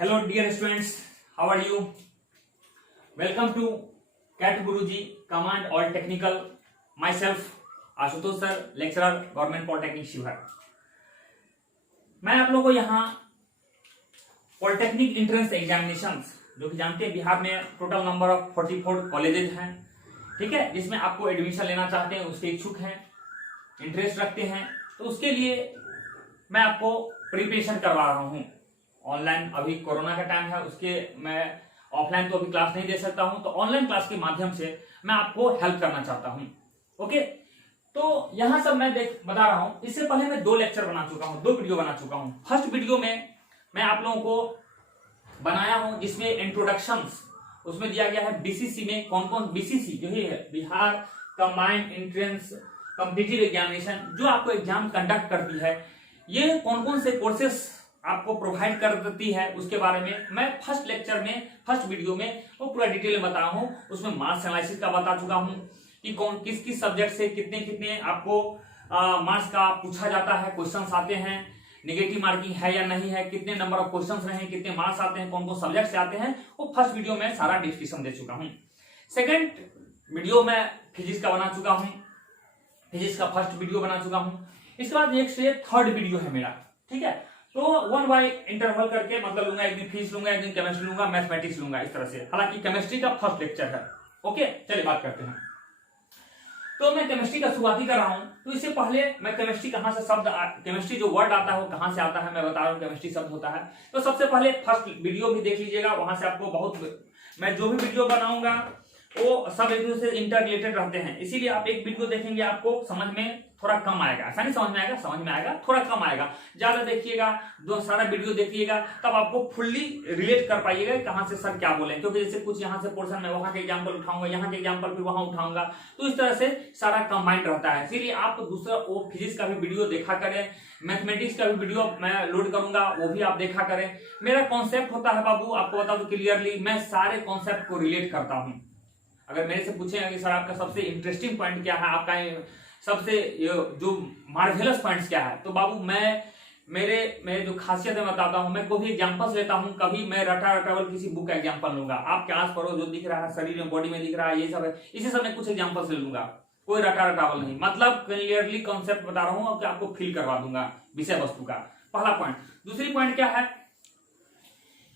Hello dear students, how are you? Welcome to CAT Guruji Command All Technical. Myself Ashutosh sir, lecturer government polytechnic Sheohar. मैं आप लोगों को यहाँ polytechnic entrance examinations, जो कि जानते हैं बिहार में टोटल नंबर ऑफ 44 कॉलेजेस हैं, ठीक है, जिसमें आपको एडमिशन लेना चाहते हैं, उसके इच्छुक हैं, इंटरेस्ट रखते हैं, तो उसके लिए मैं आपको प्रिपरेशन करवा रहा हूँ। ऑनलाइन अभी कोरोना का टाइम है, उसके मैं ऑफलाइन तो अभी क्लास नहीं दे सकता हूं, तो ऑनलाइन क्लास के माध्यम से मैं आपको हेल्प करना चाहता हूं। ओके, तो यहां सब मैं बता रहा हूं। इससे पहले मैं 2 लेक्चर बना चुका हूं, 2 वीडियो बना चुका हूं। फर्स्ट वीडियो में मैं आप लोगों को बनाया हूं जिसमें इंट्रोडक्शंस, उसमें दिया गया है बीसीसी में कौन कौन, बीसीसी जो है Bihar combined entrance competitive examination, जो आपको एग्जाम कंडक्ट करती है, ये कौन कौन से कोर्सेस आपको प्रोवाइड कर देती है, उसके बारे में मैं फर्स्ट लेक्चर में, फर्स्ट वीडियो में वो पूरा डिटेल में बता रहा हूं। उसमें मार्क्स एनालिसिस का बता चुका हूं कि कौन किस किस सब्जेक्ट से कितने कितने आपको मार्क्स का पूछा जाता है, क्वेश्चंस आते हैं, नेगेटिव मार्किंग है या नहीं है, कितने नंबर ऑफ क्वेश्चंस रहे, कितने मार्क्स आते हैं, कौन कौन सब्जेक्ट से आते हैं, वो फर्स्ट वीडियो में सारा डिस्कशन दे चुका हूं। सेकेंड वीडियो में फिजिक्स का बना चुका हूं, फिजिक्स का फर्स्ट वीडियो बना चुका हूं। इसके बाद नेक्स्ट ये थर्ड वीडियो है मेरा, ठीक है। तो 1 बाय इंटरवल करके मतलब लूंगा, एक दिन फिजिक्स लूंगा, एक दिन केमिस्ट्री लूंगा, मैथमेटिक्स लूंगा, इस तरह से। हालांकि केमिस्ट्री का फर्स्ट लेक्चर है। ओके, चलिए बात करते हैं। तो मैं केमिस्ट्री का शुरुआती कर रहा हूं, तो इससे पहले मैं केमिस्ट्री कहां से शब्द, केमिस्ट्री जो वर्ड आता है वो कहां से आता है मैं बता रहा हूं, केमिस्ट्री शब्द होता है। तो सबसे पहले फर्स्ट वीडियो भी देख लीजिएगा, वहां से आपको बहुत, मैं जो भी वीडियो बनाऊंगा वो सब एक दूसरे से इंटर रिलेटेड रहते हैं, इसीलिए आप एक वीडियो देखेंगे आपको समझ में थोड़ा कम आएगा। ऐसा नहीं समझ में आएगा, समझ में आएगा, थोड़ा कम आएगा। ज्यादा देखिएगा, दो सारा वीडियो देखिएगा, तब आपको फुल्ली रिलेट कर पाइएगा कहां से सर क्या बोले। क्योंकि जैसे कुछ यहाँ से पोर्शन में वहां के एग्जाम्पल उठाऊंगा, यहाँ के एग्जाम्पल फिर वहां उठाऊंगा, तो इस तरह से सारा कंबाइंड रहता है। इसीलिए आप दूसरा वो फिजिक्स का भी वीडियो देखा करें, मैथमेटिक्स का भी वीडियो मैं लोड करूंगा, वो भी आप देखा करें। मेरा कॉन्सेप्ट होता है बाबू, आपको बता दो क्लियरली, मैं सारे कॉन्सेप्ट को रिलेट करता हूँ। अगर मेरे से पूछेंगे कि सर आपका सबसे इंटरेस्टिंग पॉइंट क्या है, आपका सबसे जो मार्वेलस पॉइंट्स क्या है, तो बाबू मैं मेरे जो खासियत है बताता हूं। मैं कोई भी एग्जांपल्स लेता हूं, कभी मैं रटावल किसी बुक का एग्जांपल लूंगा, आपके आस पड़ोस जो दिख रहा है शरीर में, बॉडी में दिख रहा है, ये सब है, इसी सब में कुछ एग्जांपल्स ले लूंगा, कोई रटावल नहीं, मतलब क्लियरली कॉन्सेप्ट बता रहा हूं और आपको फील करवा दूंगा विषय वस्तु का। पहला पॉइंट। दूसरी पॉइंट क्या है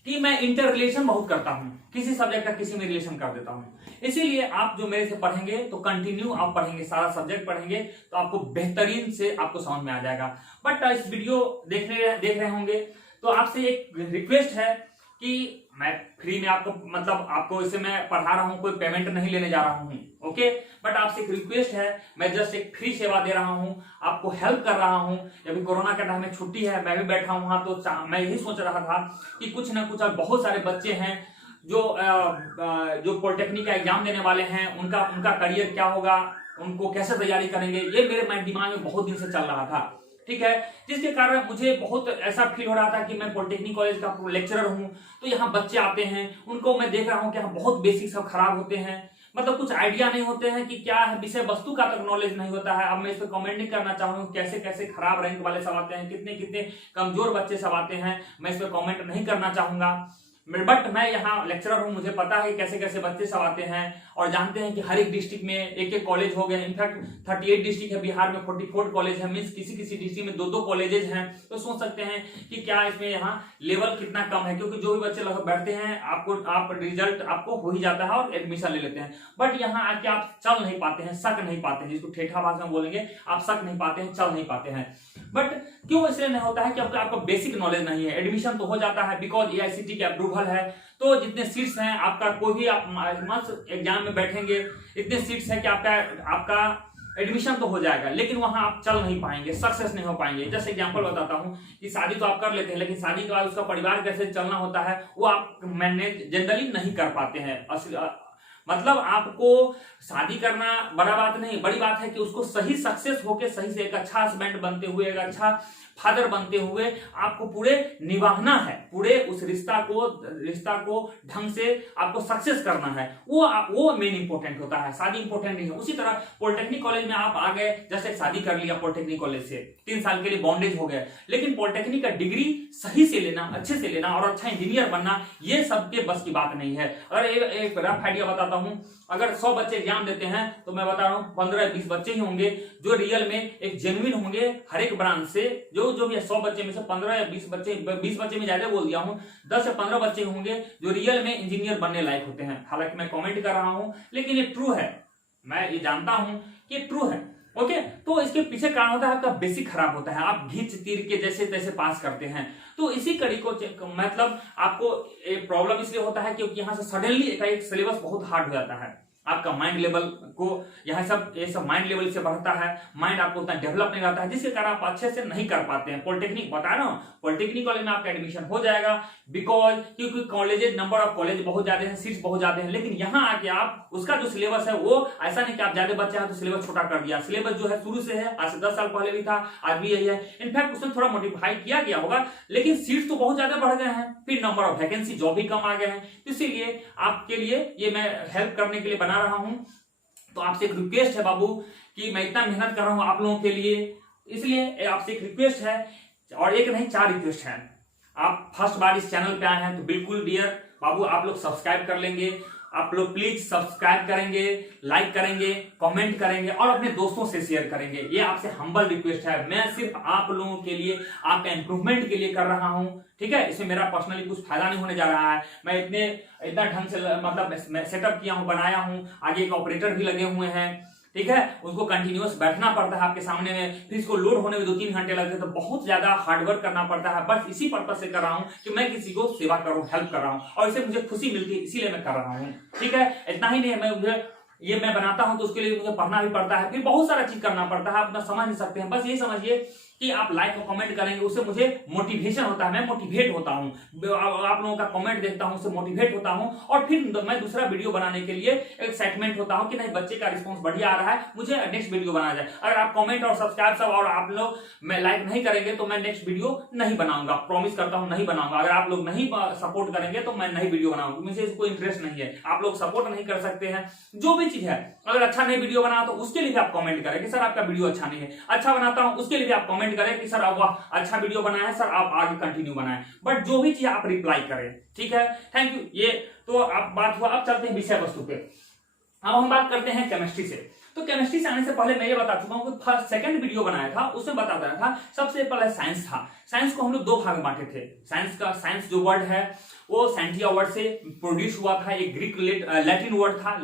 कि मैं इंटर रिलेशन बहुत करता हूं, किसी सब्जेक्ट का किसी में रिलेशन कर देता हूं। इसीलिए आप जो मेरे से पढ़ेंगे तो कंटिन्यू आप पढ़ेंगे, सारा सब्जेक्ट पढ़ेंगे, तो आपको बेहतरीन से आपको समझ में आ जाएगा। बट इस वीडियो देख रहे होंगे तो आपसे एक रिक्वेस्ट है कि मैं फ्री में आपको, मतलब आपको इसे मैं पढ़ा रहा हूं, कोई पेमेंट नहीं लेने जा रहा हूं, ओके। बट आपसे एक रिक्वेस्ट है, मैं जस्ट एक फ्री सेवा दे रहा हूं, आपको हेल्प कर रहा हूं। अभी कोरोना का टाइम में छुट्टी है, मैं भी बैठा हूं वहां, तो मैं यही सोच रहा था कि कुछ ना कुछ, बहुत सारे बच्चे हैं जो पॉलिटेक्निक का एग्जाम देने वाले हैं, उनका करियर क्या होगा, उनको कैसे तैयारी करेंगे, ये मेरे दिमाग में बहुत दिन से चल रहा था, ठीक है। जिसके कारण मुझे बहुत ऐसा फील हो रहा था कि मैं पॉलिटेक्निक कॉलेज का लेक्चरर हूं, तो यहाँ बच्चे आते हैं, उनको मैं देख रहा हूं कि यहाँ बहुत बेसिक सब खराब होते हैं, मतलब कुछ आइडिया नहीं होते हैं कि क्या है, विषय वस्तु का तक नॉलेज नहीं होता है। अब मैं इस पर कमेंट नहीं करना चाहूंगा कैसे कैसे खराब रैंक वाले सब आते हैं, कितने कितने कमजोर बच्चे सब आते हैं, मैं इस पर कमेंट नहीं करना चाहूंगा। बट मैं यहाँ लेक्चरर हूं, मुझे पता है कैसे कैसे बच्चे सब आते हैं, और जानते हैं कि हर एक डिस्ट्रिक्ट में एक एक कॉलेज हो गया। इनफैक्ट 38 डिस्ट्रिक्ट है बिहार में, 44 कॉलेज है, मीन्स किसी किसी डिस्ट्रिक्ट में 2-2 कॉलेजेस हैं। तो सोच सकते हैं कि क्या इसमें यहाँ लेवल कितना कम है, क्योंकि जो भी बच्चे लगभग बैठते हैं आप रिजल्ट आपको हो ही जाता है और एडमिशन ले लेते हैं। बट यहाँ आके आप चल नहीं पाते हैं, सक नहीं पाते हैं, जिसको ठेठा भाषा में बोलेंगे, आप सक नहीं पाते हैं, चल नहीं पाते हैं। बट क्यों इसलिए नहीं होता है कि आपका बेसिक नॉलेज नहीं है। एडमिशन तो हो जाता है बिकॉज AICTE के अप्रूवल है, तो जितने सीट्स हैं, आपका कोई भी आप मस्त एग्जाम में बैठेंगे, इतने सीट्स हैं कि आपका एडमिशन तो हो जाएगा, लेकिन वहां आप चल नहीं पाएंगे, सक्सेस नहीं हो पाएंगे। जैसे एग्जांपल बताता हूं कि शादी तो आप कर लेते हैं, लेकिन शादी के बाद उसका परिवार कैसे चलना होता है वो आप मैनेज जनरली नहीं कर पाते हैं। मतलब आपको शादी करना बड़ा बात नहीं, बड़ी बात है कि उसको सही सक्सेस होके सही से एक अच्छा हस्बैंड बनते हुए, एक अच्छा फादर बनते हुए आपको पूरे निभाना है, पूरे उस रिश्ता को ढंग से आपको सक्सेस करना है, वो मेन इंपॉर्टेंट होता है, शादी इंपॉर्टेंट नहीं है। उसी तरह पॉलिटेक्निक कॉलेज में आप आ गए, जैसे शादी कर लिया पॉलिटेक्निक कॉलेज से, 3 साल के लिए बॉन्डेज हो गया, लेकिन पॉलिटेक्निक का डिग्री सही से लेना, अच्छे से लेना और अच्छा इंजीनियर बनना, ये सबके बस की बात नहीं है। अगर एक रफ आइडिया बताता हूं, अगर 100 बच्चे एग्जाम देते हैं तो मैं बता रहा हूं 15-20 बच्चे ही होंगे जो रियल में एक जेन्युइन होंगे हर एक ब्रांच से। जो भी 100 बच्चे में से 15 या 20 बच्चे, 20 बच्चे में ज्यादा बोल दिया हूं, 10 से 15 बच्चे होंगे जो रियल में इंजीनियर बनने लायक होते हैं। हालांकि मैं कमेंट कर रहा हूं, लेकिन ये ट्रू है, मैं ये जानता हूं कि ट्रू है। ओके, तो इसके पीछे कारण होता है आपका बेसिक खराब होता है, आप घींच तीर के जैसे तैसे पास करते हैं। तो इसी कड़ी को मतलब आपको एक प्रॉब्लम इसलिए होता है क्योंकि यहाँ से सडनली एक सिलेबस बहुत हार्ड हो जाता है, आपका माइंड लेवल को ये सब माइंड लेवल से बढ़ता है, माइंड आपको उतना डेवलप नहीं रहता है, जिसके कारण आप अच्छे से नहीं कर पाते हैं। पॉलिटेक्निक बता रहा हूं, पॉलिटेक्निक कॉलेज में आपका एडमिशन हो जाएगा बिकॉज क्योंकि कॉलेजेस, नंबर ऑफ कॉलेज बहुत ज्यादा है, सीट्स बहुत ज्यादा है, लेकिन यहाँ आके आप उसका जो सिलेबस है वो ऐसा नहीं कि आप ज्यादा बच्चे हैं तो सिलेबस छोटा कर दिया। सिलेबस जो है शुरू से है, आज से 10 साल पहले भी था, आज भी यही है। इनफैक्ट उसमें थोड़ा मॉडिफाई किया गया होगा, लेकिन सीट्स तो बहुत ज्यादा बढ़ गए हैं, फिर नंबर ऑफ वैकेंसी जॉब भी कम आ गए हैं। इसीलिए आपके लिए ये मैं हेल्प करने के लिए बना रहा हूं। तो आपसे एक रिक्वेस्ट है बाबू कि मैं इतना मेहनत कर रहा हूं आप लोगों के लिए, इसलिए आपसे एक रिक्वेस्ट है, और एक नहीं 4 रिक्वेस्ट है। आप फर्स्ट बार इस चैनल पे आए हैं तो बिल्कुल डियर बाबू आप लोग सब्सक्राइब कर लेंगे, आप लोग प्लीज सब्सक्राइब करेंगे, लाइक करेंगे, कमेंट करेंगे और अपने दोस्तों से शेयर करेंगे। ये आपसे हम्बल रिक्वेस्ट है, मैं सिर्फ आप लोगों के लिए, आपके इंप्रूवमेंट के लिए कर रहा हूं, ठीक है। इसमें मेरा पर्सनली कुछ फायदा नहीं होने जा रहा है। मैं इतना ढंग से मतलब सेटअप किया हूं, बनाया हूं, आगे एक ऑपरेटर भी लगे हुए हैं, ठीक है। उसको कंटिन्यूअस बैठना पड़ता है आपके सामने में, फिर इसको लोड होने में 2-3 घंटे लगते हैं, तो बहुत ज्यादा हार्डवर्क करना पड़ता है। बस इसी पर्पज से कर रहा हूं कि मैं किसी को सेवा करूं, हेल्प कर रहा हूं, और इससे मुझे खुशी मिलती है, इसीलिए मैं कर रहा हूं, ठीक है। इतना ही नहीं, मैं बनाता हूं तो उसके लिए मुझे पढ़ना भी पड़ता है, फिर बहुत सारा चीज करना पड़ता है, आप अपना समझ नहीं सकते हैं। बस यही समझिए कि आप लाइक और कमेंट करेंगे, उससे मुझे मोटिवेशन होता है, मैं मोटिवेट होता हूं, आप लोगों का कमेंट देखता हूं, उससे मोटिवेट होता हूं, और फिर मैं दूसरा वीडियो बनाने के लिए एक्साइटमेंट होता हूं कि नहीं बच्चे का रिस्पांस बढ़िया आ रहा है, मुझे नेक्स्ट वीडियो बनाना जाए। अगर आप कमेंट और सब्सक्राइब सब और आप लोग मैं लाइक नहीं करेंगे तो मैं नेक्स्ट वीडियो नहीं बनाऊंगा, प्रॉमिस करता हूं नहीं बनाऊंगा। अगर आप लोग नहीं सपोर्ट करेंगे तो मैं नहीं वीडियो बनाऊंगा, मुझे कोई इंटरेस्ट नहीं है। आप लोग सपोर्ट नहीं कर सकते हैं, जो भी चीज है, अगर अच्छा नहीं वीडियो बना तो उसके लिए भी आप कमेंट करें कि सर आपका वीडियो अच्छा नहीं है, अच्छा बनाता हूं उसके लिए भी आप कमेंट करें कि सर आप अच्छा वीडियो बनाया है, सर आप आगे कंटिन्यू बनाएं, बट जो भी चीज आप रिप्लाई करें, ठीक है। Thank you. ये तो आप बात हुआ, अब चलते हैं विषय वस्तु पे। अब हम बात करते हैं केमिस्ट्री से। तो केमिस्ट्री से आने से पहले मैं ये बता चुका हूं कि फर्स्ट सेकंड वीडियो बनाया था उसमें बताता था, सबसे पहले साइंस था। साइंस को हम लोग 2 भाग में बांटे थे। साइंस जो वर्ड है वो सैंटिया वर्ड से प्रोड्यूस हुआ था, एक ग्रीक लैटिन वर्ड था,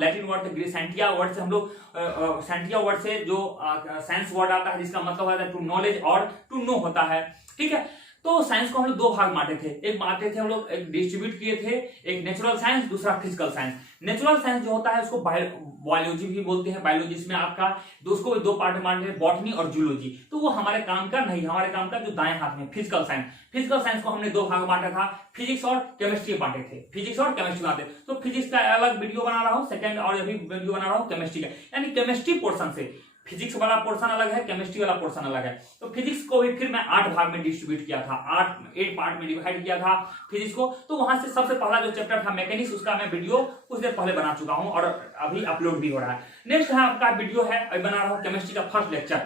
सैंटिया वर्ड से हम लोग सैंटिया वर्ड से जो साइंस वर्ड आता है जिसका मतलब होता है टू नॉलेज और टू नो होता है, ठीक है। तो साइंस को हम लोग 2 भाग बांटे थे। एक बांटे थे हम लोग, एक डिस्ट्रीब्यूट किए थे, एक नेचुरल साइंस, दूसरा फिजिकल साइंस। नेचुरल साइंस जो होता है उसको बायोलॉजी भी बोलते हैं। बायोलॉजी में आपका उसको 2 पार्ट में बांटे, बॉटनी और जूलॉजी। तो वो हमारे काम का नहीं, हमारे काम का जो दाएं हाथ में फिजिकल साइंस। फिजिकल साइंस को हमने 2 भाग में बांटा था, फिजिक्स और केमिस्ट्री बांटे थे, फिजिक्स और केमिस्ट्री बांटे। तो फिजिक्स का अलग वीडियो बना रहा हूं सेकंड, और अभी वीडियो बना रहा हूं केमिस्ट्री का, यानी केमिस्ट्री पोर्शन से फिजिक्स वाला पोर्शन अलग है, केमिस्ट्री वाला पोर्शन अलग है। तो फिजिक्स को भी फिर मैं 8 भाग में डिस्ट्रीब्यूट किया था, 8 पार्ट में डिवाइड किया था फिजिक्स को। तो वहां से सबसे पहला जो चैप्टर था मैकेनिक्स, उसका मैं वीडियो कुछ देर पहले बना चुका हूं और अभी अपलोड भी हो रहा है। नेक्स्ट है आपका वीडियो है, अभी बना रहा हूं केमिस्ट्री का फर्स्ट लेक्चर।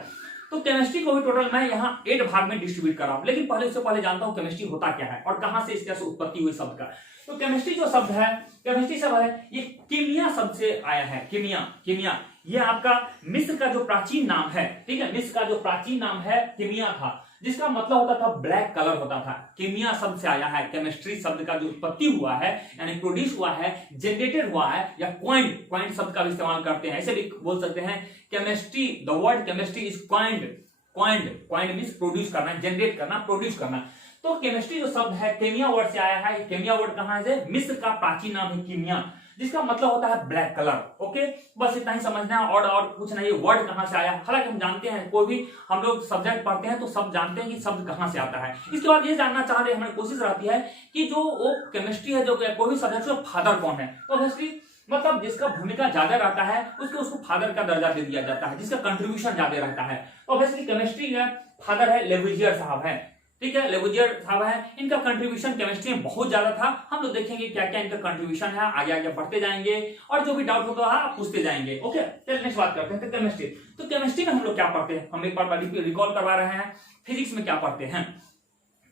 तो केमिस्ट्री को भी टोटल मैं यहाँ 8 भाग में डिस्ट्रीब्यूट कर रहा हूं, लेकिन उससे पहले जानता हूं केमिस्ट्री होता क्या है और कहां से इसका उत्पत्ति हुई शब्द का। तो केमिस्ट्री जो शब्द है, केमिस्ट्री शब्द है, ये कीमिया शब्द से आया है। कीमिया ये आपका मिस्र का जो प्राचीन नाम है, ठीक है, मिस्र का जो प्राचीन नाम है कीमिया था, जिसका मतलब होता था ब्लैक कलर होता था। कीमिया शब्द से आया है। केमिस्ट्री शब्द का जो उत्पत्ति हुआ है, यानी प्रोड्यूस हुआ है, जनरेटेड हुआ है, या क्वाइंड शब्द का भी इस्तेमाल करते हैं, ऐसे भी बोल सकते हैं। Chemistry, the word chemistry is coined means produce करना, जनरेट करना, प्रोड्यूस करना। तो केमिस्ट्री जो शब्द है कीमिया वर्ड से आया है। कीमिया वर्ड कहां है? मिस्र का प्राचीन नाम है कीमिया, जिसका मतलब होता है ब्लैक कलर। ओके, बस इतना ही समझना है और कुछ नहीं। वर्ड कहां से आया, हालांकि हम जानते हैं, कोई भी हम लोग सब्जेक्ट पढ़ते हैं तो सब जानते हैं कि शब्द कहां से आता है। इसके बाद ये जानना चाह रहे हैं, हमारी कोशिश रहती है कि जो वो केमिस्ट्री है, जो कोई भी सब्जेक्ट, उसका फादर कौन है। तो ऑब्वियसली मतलब जिसका भूमिका ज्यादा रहता है उसको फादर का दर्जा दे दिया जाता है, जिसका कंट्रीब्यूशन ज्यादा रहता है। ऑब्वियसली केमिस्ट्री है फादर है लेविजियर साहब है, ठीक है, लेविजियर साहब है। इनका कंट्रीब्यूशन केमिस्ट्री में बहुत ज्यादा था। हम लोग देखेंगे क्या क्या इनका कंट्रीब्यूशन है, आगे आगे बढ़ते जाएंगे और जो भी डाउट होता है आप पूछते जाएंगे। ओके, चलिए नेक्स्ट बात करते हैं केमिस्ट्री। तो केमिस्ट्री में हम लोग क्या पढ़ते हैं, हम एक बार रिकॉल करवा रहे हैं। फिजिक्स में क्या पढ़ते हैं,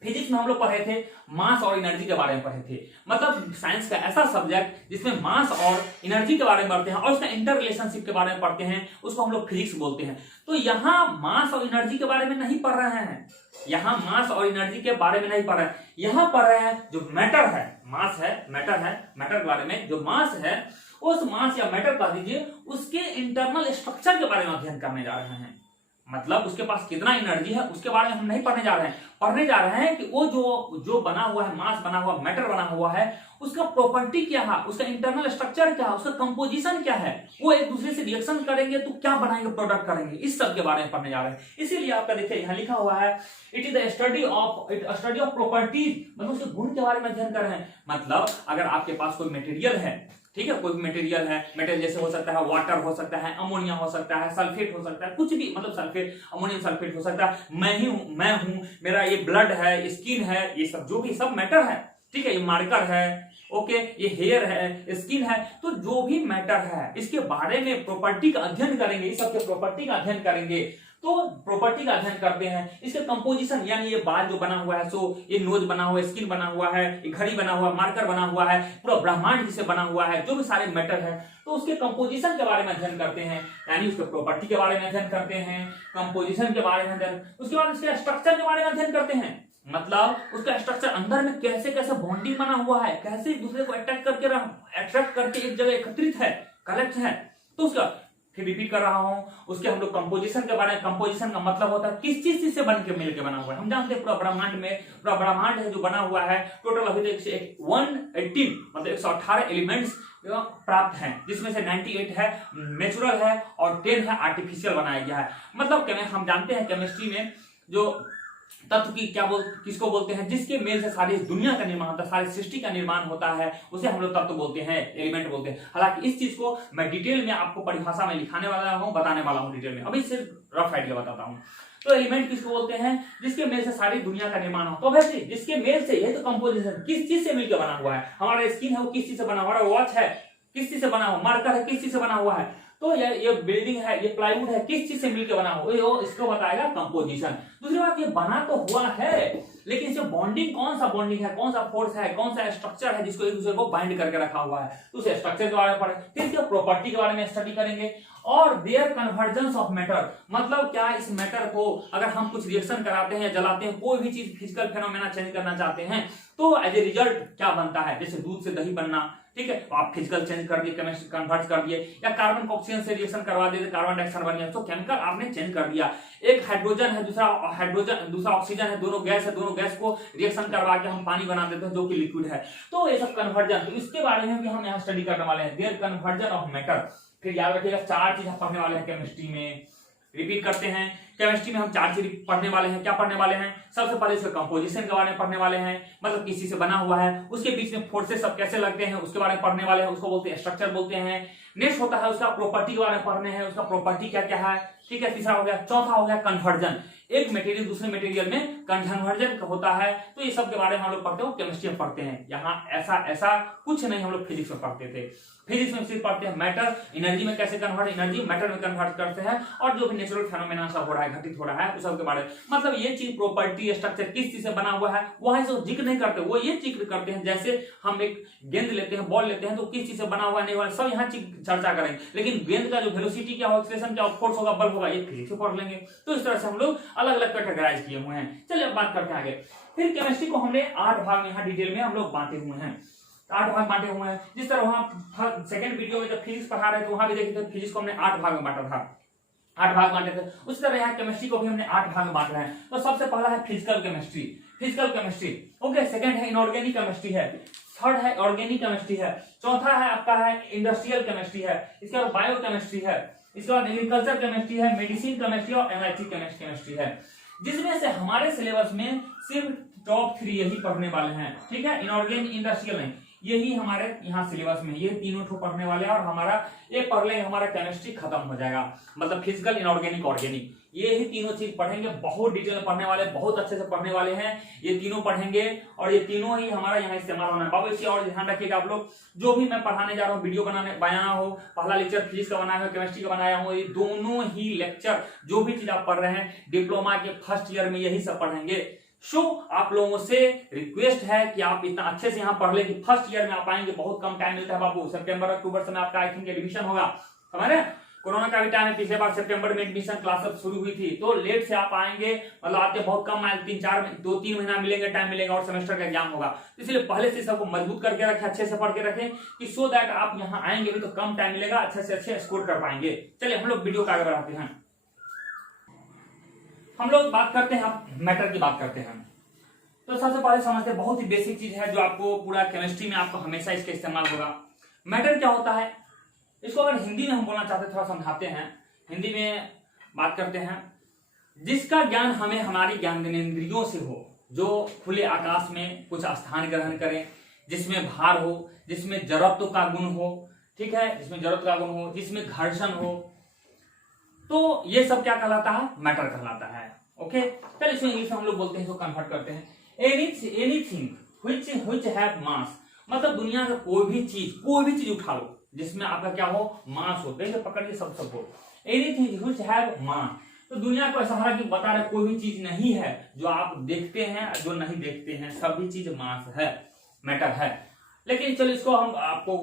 फिजिक्स में हम लोग पढ़े थे मास और एनर्जी के बारे में पढ़े थे। मतलब साइंस का ऐसा सब्जेक्ट जिसमें मास और एनर्जी के बारे में पढ़ते हैं और उसका इंटर रिलेशनशिप के बारे में पढ़ते हैं, उसको हम लोग फिजिक्स बोलते हैं। तो यहाँ मास और एनर्जी के बारे में नहीं पढ़ रहे हैं, यहाँ मास और एनर्जी के बारे में नहीं पढ़ रहे हैं, यहाँ पढ़ रहे हैं जो मैटर है, मास है, मैटर के बारे में। जो मास है उस मास या मैटर कह दीजिए उसके इंटरनल स्ट्रक्चर के बारे में अध्ययन करने जा रहे हैं। मतलब उसके पास कितना एनर्जी है उसके बारे में हम नहीं पढ़ने जा रहे हैं, पढ़ने जा रहे हैं कि वो जो बना हुआ है, मास बना हुआ, मैटर बना हुआ है, उसका प्रॉपर्टी क्या है, उसका इंटरनल स्ट्रक्चर क्या है, उसका कंपोजिशन क्या है, वो एक दूसरे से रिएक्शन करेंगे तो क्या बनाएंगे, प्रोडक्ट करेंगे, इस सब के बारे में पढ़ने जा रहे हैं। इसीलिए आपका देखिए यहाँ लिखा हुआ है it is the study of properties, मतलब उसके गुण के बारे में अध्ययन कर रहे हैं। मतलब अगर आपके पास कोई मटेरियल है, ठीक है, कोई भी मटेरियल है, मटेरियल जैसे हो सकता है वाटर हो सकता है, अमोनिया हो सकता है, सल्फेट हो सकता है, कुछ भी, मतलब सल्फेट, अमोनियम सल्फेट हो सकता है, मैं हूं, मेरा ये ब्लड है, स्किन है, ये सब जो भी सब मैटर है, ठीक है, ये मार्कर है, ओके, ये हेयर है, स्किन है, तो जो भी मैटर है इसके बारे में प्रॉपर्टी का अध्ययन करेंगे, इस सबके प्रॉपर्टी का अध्ययन करेंगे। तो प्रॉपर्टी का अध्ययन करते हैं, इसके कंपोजिशन, यानी ये बाल जो बना हुआ है, सो ये नोज बना हुआ है, स्किन बना हुआ है, ये घड़ी बना हुआ है, मार्कर बना हुआ है, पूरा ब्रह्मांड जिसे बना हुआ है, जो भी सारे मैटर है, तो उसके कंपोजिशन के बारे में अध्ययन करते हैं, यानी उसके प्रॉपर्टी के बारे में अध्ययन करते हैं, कंपोजिशन के बारे में अध्ययन, उसके बाद उसके स्ट्रक्चर के बारे में अध्ययन करते हैं। मतलब उसका स्ट्रक्चर अंदर में कैसे कैसे बॉन्डिंग बना हुआ है, कैसे एक दूसरे को अट्रैक्ट करके एक जगह एकत्रित है, कलेक्ट है। तो उसका फिर रिपीट कर रहा हूं, उसके हम लोग कंपोजिशन के बारे में, कंपोजिशन का मतलब होता है किस चीज से बन के मिलकर बना हुआ है। हम जानते हैं पूरा ब्रह्मांड है जो बना हुआ है, टोटल अभी तक 118 मतलब 118 एलिमेंट्स प्राप्त हैं, जिसमें से 98 है नेचुरल है और 10 है आर्टिफिशियल बनाया गया है। मतलब हम जानते हैं केमिस्ट्री में जो तत्व की किसको बोलते हैं, जिसके मेल से सारी दुनिया का निर्माण होता है, सारी सृष्टि का निर्माण होता है, उसे हम लोग तत्व बोलते हैं, एलिमेंट बोलते हैं। हालांकि इस चीज को मैं डिटेल में आपको परिभाषा में लिखाने वाला हूं, बताने वाला हूं डिटेल में, अभी सिर्फ रफ आइडिया बताता हूं। तो एलिमेंट किसको बोलते हैं, जिसके मेल से सारी दुनिया का निर्माण हो। तो वैसे जिसके मेल से, ये तो कंपोजिशन, किस चीज से मिलकर बना हुआ है, हमारा स्किन है वो किस चीज से बना हुआ है, वॉच है किस चीज से बना हुआ, मार्कर है किस चीज से बना हुआ है, तो ये बिल्डिंग है, ये प्लाईवुड है, किस चीज से मिलकर बना हुआ, इसको बताएगा कंपोजिशन। दूसरी बात, ये बना तो हुआ है लेकिन इससे बॉन्डिंग, कौन सा बॉन्डिंग है, कौन सा फोर्स है, कौन सा स्ट्रक्चर है जिसको एक दूसरे को बाइंड करके रखा हुआ है, तो उसे स्ट्रक्चर के बारे में पढ़े। फिर इसके प्रॉपर्टी के बारे में स्टडी करेंगे और देयर कन्वर्जेंस ऑफ मैटर, मतलब क्या इस मैटर को अगर हम कुछ रिएक्शन कराते हैं या जलाते हैं, कोई भी चीज फिजिकल फेनोमेना चेंज करना चाहते हैं, तो एज ए रिजल्ट क्या बनता है, जैसे दूध से दही बनना, ठीक है, तो आप फिजिकल चेंज कर दिए, केमिस्ट्री कन्वर्ट कर दिए, या कार्बन को ऑक्सीजन से रिएक्शन करवा दिए, कार्बन डाइऑक्साइड बन गया, तो केमिकल आपने चेंज कर दिया। एक हाइड्रोजन है, दूसरा ऑक्सीजन है, दोनों गैस है, दोनों गैस को रिएक्शन करवा के हम पानी बना देते हैं जो कि लिक्विड है, तो ये सब कन्वर्जन, तो इसके बारे में भी हम यहाँ स्टडी करने वाले हैं, देयर कन्वर्जन ऑफ मैटर। फिर याद रखिएगा 4 चीज पढ़ने वाले हैं केमिस्ट्री में, रिपीट करते हैं, केमिस्ट्री में हम 4 चीज पढ़ने वाले हैं। क्या पढ़ने वाले हैं, सबसे पहले इसके कंपोजिशन के बारे में पढ़ने वाले हैं, मतलब किसी से बना हुआ है, उसके बीच में फोर्सेस सब कैसे लगते हैं उसके बारे में पढ़ने वाले हैं, उसको बोलते हैं स्ट्रक्चर बोलते हैं। नेक्स्ट होता है उसका प्रॉपर्टी के बारे में पढ़ने हैं, उसका प्रॉपर्टी क्या क्या है, ठीक है, तीसरा हो गया, चौथा हो गया कन्वर्जन, एक मटेरियल दूसरे मटेरियल में कन्वर्जन होता है, तो ये सब के बारे में हम लोग पढ़ते हो, केमिस्ट्री में पढ़ते हैं। यहाँ ऐसा कुछ नहीं हम लोग फिजिक्स में पढ़ते थे। फिजिक्स में सिर्फ पढ़ते हैं मैटर एनर्जी में कैसे कन्वर्ट, एनर्जी मैटर में कन्वर्ट करते हैं, और जो भी नेचुरल फेनोमेना सब हो रहा है, घटित हो रहा है, उस सब के बारे में, मतलब ये चीज प्रॉपर्टी स्ट्रक्चर किस चीज से बना हुआ है वहां से जिक्र नहीं करते, वो ये जिक्र करते हैं जैसे हम एक गेंद लेते हैं, बॉल लेते हैं, तो किस चीज से बना हुआ नहीं हुआ सब यहाँ चर्चा करेंगे, लेकिन गेंद का जो वेलोसिटी क्या होगा, एक्सेलरेशन क्या, फोर्स होगा, बल होगा, ये फिजिक्स में पढ़ लेंगे। तो इस तरह से हम लोग अलग अलग कैटेगराइज किए हुए हैं। चलिए अब बात करते हैं आगे। फिर केमिस्ट्री को हमने 8 भाग में यहाँ डिटेल में हम लोग बांटे हुए हैं, 8 भाग बांटे हुए हैं। जिस तरह वहां सेकंड वीडियो में जब फिजिक्स पढ़ा रहे थे वहां भी देखे थे फिजिक्स को हमने 8 भाग में बांटा था, 8 भाग बांटे थे, उसी तरह यहाँ केमिस्ट्री को भी हमने 8 भाग में बांट रहे हैं। तो सबसे पहला है फिजिकल केमिस्ट्री, ओके, सेकंड है इनऑर्गेनिक केमिस्ट्री है, थर्ड है ऑर्गेनिक केमिस्ट्री है, चौथा है आपका है इंडस्ट्रियल केमिस्ट्री है, इसके बाद बायो केमिस्ट्री है, इसके बाद एग्रीकल्चर केमिस्ट्री है, मेडिसिन केमिस्ट्री और एनर्जी केमिस्ट्री है, जिसमें से हमारे सिलेबस में सिर्फ टॉप 3 यही पढ़ने वाले हैं, ठीक है, इनऑर्गेनिक इंडस्ट्रियल नहीं, यही हमारे यहाँ सिलेबस में ये तीनों ठो पढ़ने वाले हैं, और हमारा ये पढ़ लेंगे हमारा केमिस्ट्री खत्म हो जाएगा, मतलब फिजिकल इनऑर्गेनिक ऑर्गेनिक, ये ही तीनों चीज पढ़ेंगे, बहुत डिटेल में पढ़ने वाले, बहुत अच्छे से पढ़ने वाले हैं, ये तीनों पढ़ेंगे और ये तीनों ही हमारा यहाँ इस्तेमाल होना है। बाबू इसी और ध्यान रखिएगा आप लोग, जो भी मैं पढ़ाने जा रहा हूँ, वीडियो बनाना हो, पहला लेक्चर फिजिक्स का बनाया हो, केमिस्ट्री का बनाया हो, ये दोनों ही लेक्चर जो भी चीज आप पढ़ रहे हैं डिप्लोमा के फर्स्ट ईयर में यही सब पढ़ेंगे। आप लोगों से रिक्वेस्ट है कि आप इतना अच्छे से यहाँ पढ़ ले कि फर्स्ट ईयर में आप आएंगे, बहुत कम टाइम मिलता है बाबू, सितंबर अक्टूबर से आपका आई थिंक एडमिशन होगा, हमारे कोरोना का भी टाइम है, पिछले बार सितंबर में एडमिशन क्लासेस शुरू हुई थी, तो लेट से आप आएंगे, मतलब आते बहुत कम, 2-3 महीना मिलेंगे, टाइम मिलेगा और सेमेस्टर का एग्जाम होगा, इसलिए पहले से सबको मजबूत करके रखें, अच्छे से पढ़ के रखें कि सो दैट आप यहाँ आएंगे भी तो कम टाइम मिलेगा, अच्छे से अच्छे स्कोर कर पाएंगे। चलिए हम लोग वीडियो का आगे बढ़ाते हैं, हम लोग बात करते हैं, आप मैटर की बात करते हैं। तो सबसे पहले समझते हैं, बहुत ही बेसिक चीज है जो आपको पूरा केमिस्ट्री में आपको हमेशा इसका इस्तेमाल होगा। मैटर क्या होता है, इसको अगर हिंदी में हम बोलना चाहते हैं, थोड़ा समझाते हैं, हिंदी में बात करते हैं, जिसका ज्ञान हमें हमारी ज्ञानेंद्रियों से हो, जो खुले आकाश में कुछ स्थान ग्रहण करें, जिसमें भार हो, जिसमें जड़त्व का गुण हो, ठीक है, जिसमें जड़त्व का गुण हो, जिसमें घर्षण हो, तो ये सब क्या कहलाता है, मैटर कहलाता है। ओके, चलिए इसमें इंग्लिश में हम लोग बोलते हैं, इसको कन्वर्ट करते हैं, एनीथिंग व्हिच हैव मास, मतलब दुनिया का कोई भी चीज उठा लो जिसमें आपका क्या हो, मास हो, देखिए पकड़िए सब हो, एनीथिंग व्हिच हैव मास, तो दुनिया को ऐसा है कि बता रहे कोई भी चीज नहीं है जो आप देखते हैं जो नहीं देखते हैं, सभी चीज मास है, मैटर है। लेकिन चलो इसको हम आपको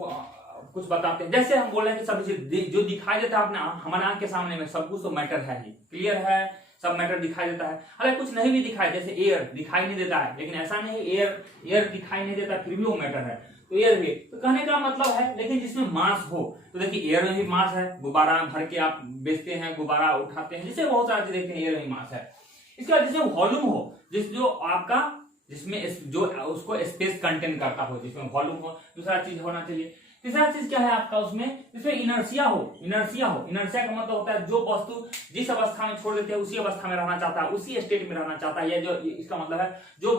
कुछ बताते हैं, जैसे हम बोल रहे हैं कि सभी चीज जो दिखाई देता है अपने हमारे आंख के सामने में, सब कुछ तो मैटर है ही, क्लियर है, सब मैटर दिखाई देता है। अगर कुछ नहीं भी दिखाई, जैसे एयर दिखाई नहीं देता है, लेकिन ऐसा नहीं एयर दिखाई नहीं देता फिर भी वो मैटर है, तो एयर भी, तो कहने का मतलब है, लेकिन जिसमें मास हो, तो देखिए एयर में भी मास है, गुब्बारा भर के आप बेचते हैं, गुब्बारा उठाते हैं, जिससे बहुत सारी चीज देखते हैं, एयर में मास है। इसके बाद जिसमें वॉल्यूम हो, जो आपका जिसमें जो उसको स्पेस कंटेन करता हो, जिसमें वॉल्यूम हो, दूसरा चीज होना चाहिए। तीसरा चीज क्या है आपका उसमें, इसमें इनर्शिया हो, इनर्शिया का मतलब होता है जो वस्तु जिस अवस्था में छोड़ देते हैं उसी अवस्था में रहना चाहता है, उसी स्टेट में रहना चाहता है, या जो इसका मतलब है जो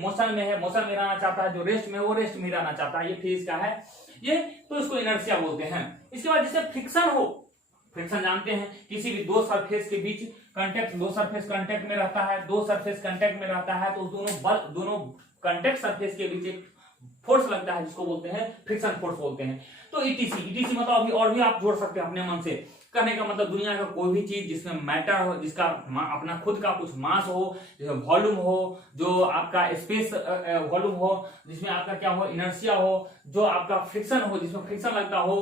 मोशन में है मोशन में रहना चाहता है, जो रेस्ट में वो रेस्ट में रहना चाहता है, ये फिजिक्स का है ये, तो इसको इनर्शिया बोलते हैं। इसके बाद जिससे फ्रिक्शन हो, फ्रिक्शन जानते हैं, किसी भी दो सरफेस के बीच दो सरफेस कांटेक्ट में रहता है, दो सरफेस कांटेक्ट में रहता है, तो दोनों कांटेक्ट सरफेस के बीच एक फोर्स लगता है, जिसको बोलते हैं फ्रिक्शन फोर्स बोलते हैं। तो ईटीसी मतलब अभी और भी आप जोड़ सकते हैं अपने मन से, करने का मतलब दुनिया का कोई भी चीज जिसमें मैटर हो, जिसका अपना खुद का कुछ मास हो, जिसमें वॉल्यूम हो, जो आपका स्पेस वॉल्यूम हो, जिसमें आपका क्या हो, इनर्शिया हो, जो आपका फ्रिक्शन हो, जिसमें फ्रिक्शन लगता हो,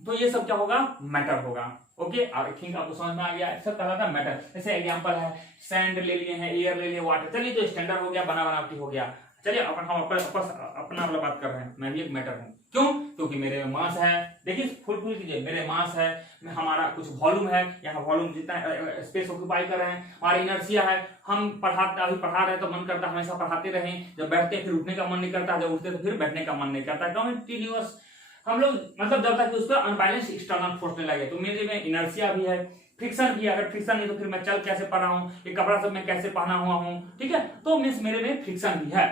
तो ये सब क्या होगा, मैटर होगा। ओके, आई थिंक आपको समझ में आ गया, सब कहलाता है मैटर। जैसे एग्जांपल है, सैंड ले लिए हैं, एयर ले लिए, वाटर, चलिए तो स्टैंडर्ड हो गया, बनावटी हो गया। चलिए हम अपना वाला बात कर रहे हैं, मैं भी एक मैटर हूं, क्यों, क्योंकि मेरे में मास है, देखिए फुल कीजिए, मेरे मास है, हमारा कुछ वॉल्यूम है, यहाँ वॉल्यूम जितना स्पेस ऑक्यूपाई कर रहे हैं, हमारा इनर्शिया है, हम अभी पढ़ा रहे हैं तो मन करता है हमेशा पढ़ाते रहें, जब बैठते फिर उठने का मन नहीं करता, जब उठते तो फिर बैठने का मन नहीं करता, कंटिन्यूअस हम लोग, मतलब जब तक उस पर अनबैलेंस एक्सटर्नल फोर्स नहीं लगे, तो मेरे में इनर्शिया भी है, फ्रिक्शन भी है, अगर फ्रिक्शन नहीं तो फिर मैं चल कैसे पा रहा हूँ, ये कपड़ा सब मैं कैसे पहना हुआ हूँ, ठीक है, तो मीन्स मेरे में फ्रिक्शन भी है।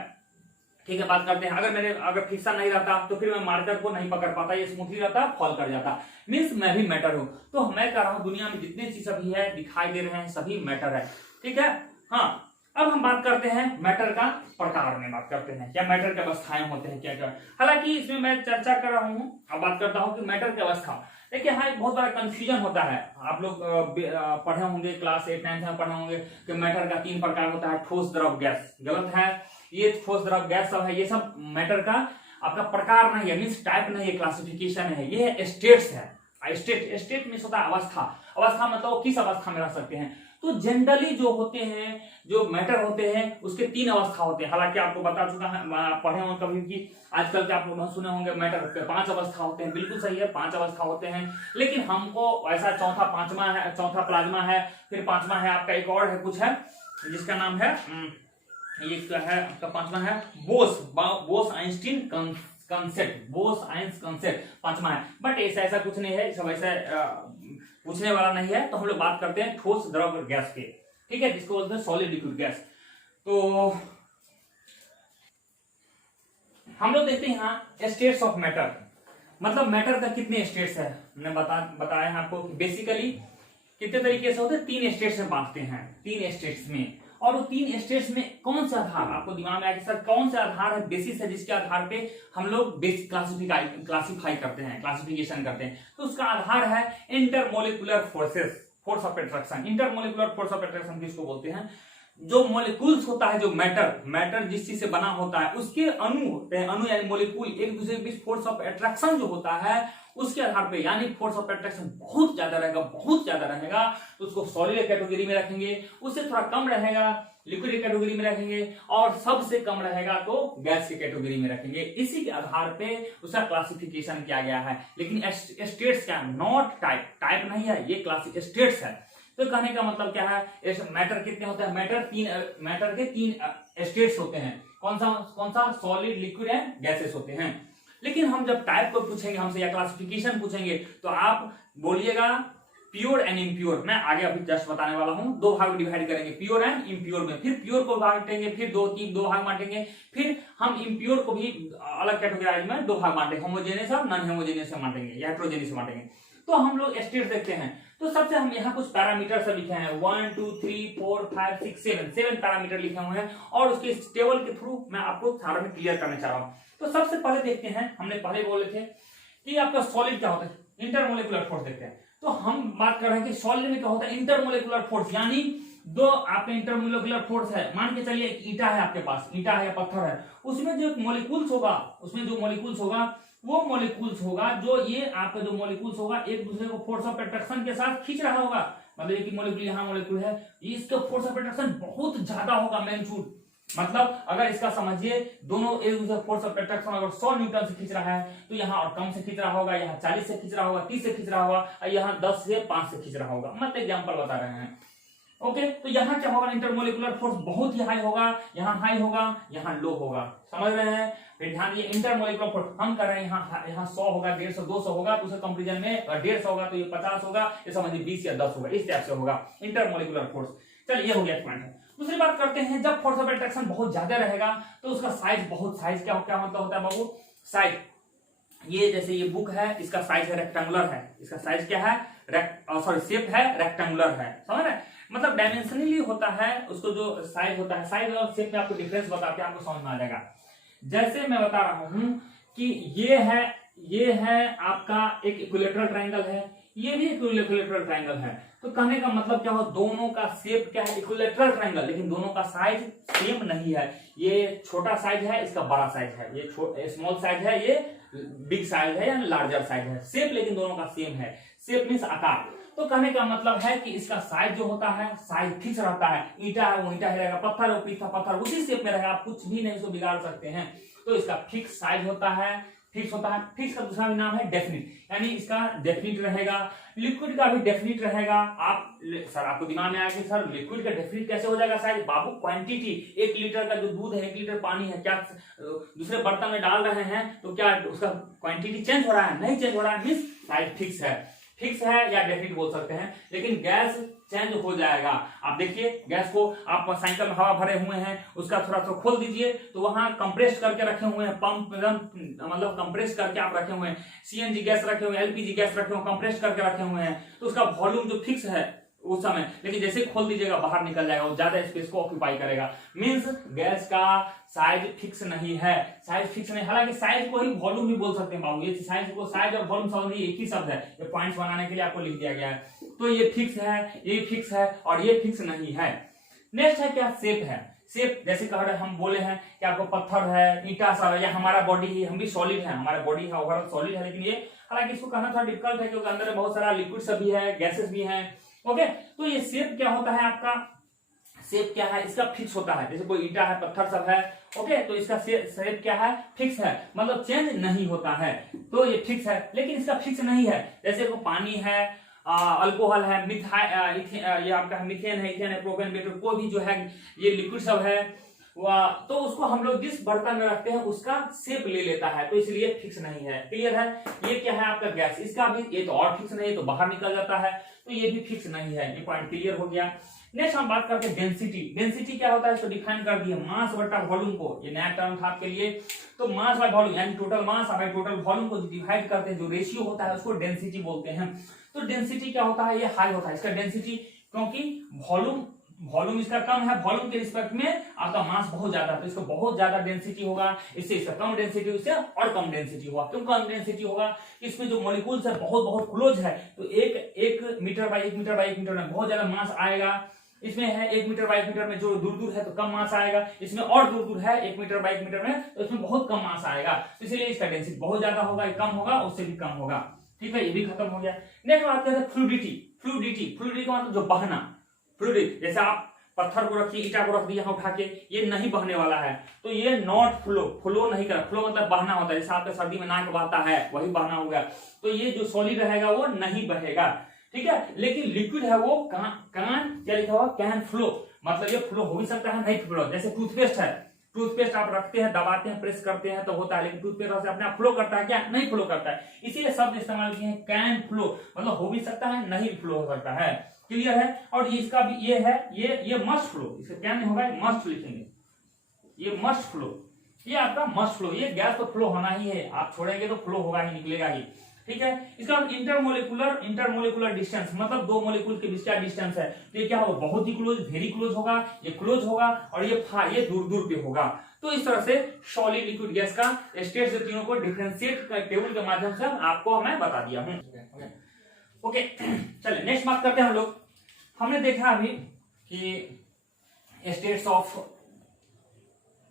ठीक है, बात करते हैं, अगर फ्रिक्शन नहीं रहता तो फिर मैं मार्कर को नहीं पकड़ पाता, ये स्मूथली रहता, फॉल कर जाता, मीन्स मैं भी मैटर हूं। तो मैं कह रहा हूं दुनिया में जितने चीज अभी है दिखाई दे रहे हैं सभी मैटर है, ठीक है। हाँ, अब हम बात करते हैं मैटर का प्रकार में बात करते हैं, क्या मैटर के अवस्थाएं होते हैं, क्या क्या, हालांकि इसमें मैं चर्चा कर रहा हूं, अब बात करता हूं कि मैटर की अवस्था। देखिए हाँ, बहुत बड़ा कंफ्यूजन होता है, आप लोग पढ़े होंगे क्लास 8-9 में पढ़े होंगे कि मैटर का 3 प्रकार होता है, ठोस, द्रव, गैस। गलत है, ये ठोस, द्रव, गैस सब है, ये सब मैटर का आपका प्रकार नहीं है, मीन्स टाइप नहीं है, क्लासिफिकेशन है, ये है स्टेट्स है। स्टेट मीन्स होता है अवस्था मतलब किस अवस्था में रह सकते हैं। तो जनरली जो होते हैं, जो मैटर होते हैं, उसके 3 अवस्था होते हैं। हालांकि आपको बता चुका है, पढ़े होंगे कभी कि आजकल के आप लोग सुने होंगे मैटर के 5 अवस्था होते हैं, बिल्कुल सही है, 5 अवस्था होते हैं, लेकिन हमको ऐसा चौथा प्लाज्मा है, फिर 5वां है आपका एक और है कुछ है जिसका नाम है, ये क्या है आपका 5वां है Bose Einstein concept, Bose Einstein concept 5वां है, बट ऐसा कुछ नहीं है, सब ऐसा पूछने वाला नहीं है। तो हम लोग बात करते हैं ठोस, द्रव और गैस के, ठीक है, जिसको बोलते हैं सॉलिड, लिक्विड, गैस। तो हम लोग देखते हैं यहाँ स्टेट्स ऑफ मैटर, मतलब मैटर का कितने स्टेट्स है। मैंने बताया है आपको कि बेसिकली कितने तरीके से होते हैं, 3 स्टेट्स में बांटते हैं, 3 स्टेट्स में। और वो 3 स्टेट्स में कौन सा आधार, आपको दिमाग में आया कि सर कौन सा आधार है, बेसिस है, जिसके आधार पे हम लोग बेसिक क्लासिफाई करते हैं, क्लासिफिकेशन करते हैं। तो उसका आधार है intermolecular forces, force of attraction. Intermolecular force of attraction किसको बोलते हैं, जो मॉलिक्यूल्स होता है, जो मैटर जिस चीज से बना होता है, उसके अणु होते हैं, अणु यानी मॉलिक्यूल एक दूसरे के बीच फोर्स ऑफ अट्रैक्शन जो होता है उसके आधार पे, यानी फोर्स ऑफ अट्रैक्शन बहुत ज्यादा रहेगा तो उसको सॉलिड कैटेगरी में रखेंगे, उससे थोड़ा कम रहेगा लिक्विड कैटेगरी में रखेंगे, और सबसे कम रहेगा तो गैस की कैटेगरी में रखेंगे। इसी के आधार पे उसका क्लासिफिकेशन किया गया है। लेकिन स्टेट्स क्या है, नॉट टाइप नहीं है, ये क्लासिक स्टेट्स है। तो कहने का मतलब क्या है, मैटर कितने होते हैं, मैटर के 3 स्टेट्स होते हैं। कौन सा, सॉलिड, लिक्विड एंड गैसेस होते हैं। लेकिन हम जब टाइप को पूछेंगे हमसे या क्लासिफिकेशन पूछेंगे तो आप बोलिएगा प्योर एंड इम्प्योर। मैं आगे अभी जस्ट बताने वाला हूं, 2 भाग डिवाइड करेंगे, प्योर एंड इम्प्योर में। फिर प्योर को बांटेंगे, फिर 2 भाग बांटेंगे, फिर हम इम्प्योर को भी अलग कैटेगराइज में 2 भाग बांटेंगे, होमोजेनियस और नॉन होमोजेनियस में बांटेंगे या हेटेरोजेनियस में बांटेंगे। तो हम लोग स्टेट देखते हैं। तो सबसे हम यहाँ कुछ पैरामीटर सब लिखे हैं, 1 2 3 4 5 6 7 पैरामीटर लिखे हुए हैं, और उसके इस टेबल के थ्रू मैं आपको सारा में क्लियर करना चाह रहा हूँ। तो सबसे पहले देखते हैं, हमने पहले बोले थे कि आपका सॉलिड क्या होता है, इंटरमोलिकुलर फोर्स देखते हैं। तो हम बात कर रहे हैं कि सॉलिड में क्या होता है, इंटरमोलिकुलर फोर्स, यानी 2 आपके इंटरमोलिकुलर फोर्स है। मान के चलिए एक ईटा है आपके पास, ईटा है या पत्थर है, उसमें जो मॉलिक्यूल्स होगा, वो मॉलिक्यूल्स होगा जो ये आपका जो मॉलिक्यूल्स होगा एक दूसरे को फोर्स ऑफ अट्रैक्शन के साथ खींच रहा होगा। मतलब एक मॉलिक्यूल यहाँ मॉलिक्यूल है, इसका फोर्स ऑफ अट्रैक्शन बहुत ज्यादा होगा, मैग्नीट्यूड। मतलब अगर इसका समझिए दोनों एक दूसरे फोर्स ऑफ अट्रैक्शन अगर 100 न्यूटन से खींच रहा है तो यहाँ और कम से खींच रहा होगा, यहाँ 40 से खींच रहा होगा, 30 से खींच रहा होगा, और यहाँ 10 से 5 से खींच रहा होगा। मतलब एग्जाम्पल बता रहे हैं। ओके, तो यहाँ क्या होगा, इंटरमोलिकुलर फोर्स बहुत ही हाई होगा, यहाँ हाई होगा, यहाँ लो होगा। समझ रहे हैं, फिर ध्यान दिए इंटरमोलिकुलर फोर्स हम कर रहे हैं, यहाँ 100 होगा, 150 200 होगा, तो उसके कंपेरिजन में 150 होगा तो ये 50 होगा, ये समझिए 20 या 10 होगा, इस टाइप से होगा इंटरमोलिकुलर फोर्स। चलिए ये हो गया पॉइंट। दूसरी बात करते हैं, जब फोर्स ऑफ अट्रैक्शन बहुत ज्यादा रहेगा तो उसका साइज क्या मतलब होता है बाबू, साइज। ये जैसे ये बुक है, इसका साइज है रेक्टेंगुलर है, इसका साइज क्या है, शेप है रेक्टेंगुलर है। समझ रहे, मतलब डायमेंशनली होता है, उसको जो साइज होता है, साइज और शेप में आपको डिफरेंस बताते हैं, आपको समझ में आ जाएगा। जैसे मैं बता रहा हूं कि ये है आपका एक इक्विलेटरल ट्रायंगल है, ये भी इक्विलेटरल ट्रायंगल है। तो कहने का मतलब क्या हो, दोनों का शेप क्या है, इक्विलेटरल ट्रायंगल, लेकिन दोनों का साइज सेम नहीं है। ये छोटा साइज है, इसका बड़ा साइज है, ये स्मॉल साइज है, ये बिग साइज है या लार्जर साइज है। शेप लेकिन दोनों का सेम है, शेप मींस आकार। तो कहने का मतलब है कि इसका साइज जो होता है, साइज फिक्स रहता है। ईटा है वो ईटा ही रहेगा, पत्थर है वो पत्थर उसी शेप में रहेगा, आप कुछ भी नहीं उसको बिगाड़ सकते हैं। तो इसका फिक्स साइज होता है, फिक्स का दूसरा भी नाम है डेफिनिट, यानी इसका डेफिनिट रहेगा। लिक्विड का भी डेफिनिट रहेगा। आपको दिमाग में आया कि सर लिक्विड का डेफिनिट कैसे हो जाएगा साइज, बाबू क्वांटिटी, 1 लीटर का जो दूध है, 1 लीटर पानी है, क्या दूसरे बर्तन में डाल रहे हैं तो क्या उसका क्वांटिटी चेंज हो रहा है, नहीं चेंज हो रहा है, मींस साइज फिक्स है या डेफिनिट बोल सकते हैं। लेकिन गैस चेंज हो जाएगा। आप देखिए गैस को, आप साइकिल में हवा भरे हुए हैं, उसका थोड़ा सा खोल दीजिए तो वहां कंप्रेस करके रखे हुए हैं, पंप मतलब कंप्रेस करके आप रखे हुए हैं, सीएनजी गैस रखे हुए हैं, एलपीजी गैस रखे हुए हैं, कंप्रेस करके रखे हुए हैं, तो उसका वॉल्यूम जो फिक्स है उस समय, लेकिन जैसे खोल दीजिएगा बाहर निकल जाएगा, वो ज्यादा स्पेस को ऑक्यूपाई करेगा। मींस गैस का साइज फिक्स नहीं है, साइज फिक्स नहीं। हालांकि साइज को ही वॉल्यूम भी बोल सकते हैं बाबू, ये साइज और वॉल्यूम समझ एक ही शब्द है, ये पॉइंट्स बनाने के लिए आपको लिख दिया गया है। तो ये फिक्स है, ये फिक्स है और ये फिक्स नहीं है। नेक्स्ट है क्या, शेप है। शेप जैसे कह रहे हम बोले हैं कि आपको पत्थर है, ईटा सा है, या हमारा बॉडी ही, हम भी सॉलिड है, हमारा बॉडी है ओवरऑल सॉलिड है, लेकिन ये हालांकि इसको कहना थोड़ा डिफिकल्ट है क्योंकि अंदर में बहुत सारा लिक्विड सब भी है, गैसेस भी हैं। ओके, तो ये शेप क्या होता है, आपका शेप क्या है, इसका फिक्स होता है। जैसे कोई ईटा है, पत्थर सब है, ओके, तो इसका शेप क्या है, फिक्स है, मतलब चेंज नहीं होता है, तो ये फिक्स है। लेकिन इसका फिक्स नहीं है, जैसे वो पानी है, अल्कोहल है, ये आपका मीथेन है, इथेन है, प्रोपेन, बेंजीन, कोई भी जो है ये लिक्विड सब है, तो उसको हम लोग जिस बर्तन में रखते हैं उसका शेप ले लेता है, तो इसलिए फिक्स नहीं है। क्लियर है। ये क्या है आपका गैस, इसका भी ये तो और फिक्स नहीं है, तो बाहर निकल जाता है, तो ये भी फिक्स नहीं है। ये पॉइंट क्लियर हो गया। नेक्स्ट हम बात करते हैं डेंसिटी। डेंसिटी क्या होता है, इसको डिफाइन कर दिए, मास बटा वॉल्यूम को, ये नया टर्म था आपके लिए। तो मास बाय वॉल्यूम यानी total mass by total volume को डिवाइड करते हैं, जो रेशियो होता है उसको डेंसिटी बोलते हैं। तो डेंसिटी क्या होता है, ये हाई होता है इसका डेंसिटी, क्योंकि वॉल्यूम इसका कम है, वॉल्यूम के रिस्पेक्ट में आपका मास बहुत ज्यादा है, तो इसका बहुत ज्यादा डेंसिटी होगा, इससे इसका कम डेंसिटी, इससे और कम डेंसिटी होगा। क्यों कम डेंसिटी होगा, इसमें जो मॉलिक्यूल्स है बहुत क्लोज है, तो एक मीटर बाई एक मीटर बाई एक मीटर में बहुत ज्यादा मास आएगा। इसमें है 1 मीटर बाई 1 मीटर में जो दूर है तो कम मास आएगा, इसमें और दूर है 1 मीटर बाई 1 मीटर में, तो इसमें बहुत कम मास आएगा, तो इसलिए इसका डेंसिटी बहुत ज्यादा होगा, कम होगा, उससे भी कम होगा। ठीक है, ये भी खत्म हो गया। नेक्स्ट बात करते हैं फ्लूइडिटी का मतलब जो बहना, फ्लूइडिटी, जैसे आप पत्थर को रखिए, ईटा को रख दिए यहाँ उठा के, ये नहीं बहने वाला है, तो ये नॉट फ्लो नहीं कर, फ्लो मतलब बहना होता है, जैसे आपके सर्दी में नाक बहता है वही बहना हो गया, तो ये जो सॉलिड रहेगा वो नहीं बहेगा। ठीक है, लेकिन लिक्विड है वो कैन, क्या लिखा हुआ, कैन फ्लो, मतलब ये फ्लो हो भी सकता है, नहीं फ्लो, जैसे टूथपेस्ट है, टूथपेस्ट आप रखते हैं, दबाते हैं, प्रेस करते हैं तो होता है, लेकिन टूथपेस्ट से अपने आप फ्लो करता है क्या, नहीं फ्लो करता है, इसीलिए शब्द इस्तेमाल किए हैं कैन फ्लो, मतलब हो भी सकता है, नहीं फ्लो हो सकता है। क्लियर है, और इसका भी ये है, ये मस्ट फ्लो, इसका क्या नहीं होगा, मस्ट लिखेंगे, ये मस्ट फ्लो, ये आपका मस्ट फ्लो, ये गैस तो फ्लो होना ही है, आप छोड़ेंगे तो फ्लो होगा ही, निकलेगा ही। ठीक है, इसका इंटरमोलिकुलर डिस्टेंस, मतलब दो मॉलिक्यूल के बीच क्या डिस्टेंस है, तो ये क्या होगा, बहुत ही क्लोज, वेरी क्लोज होगा, ये क्लोज होगा, और ये दूर पे होगा। तो इस तरह से सॉलिड लिक्विड गैस का स्टेट्स तीनों को डिफरेंशिएट टेबल के माध्यम से आपको मैं बता दिया हूं। ओके, चलिए नेक्स्ट बात करते हैं हम लोग। हमने देखा अभी कि स्टेट्स ऑफ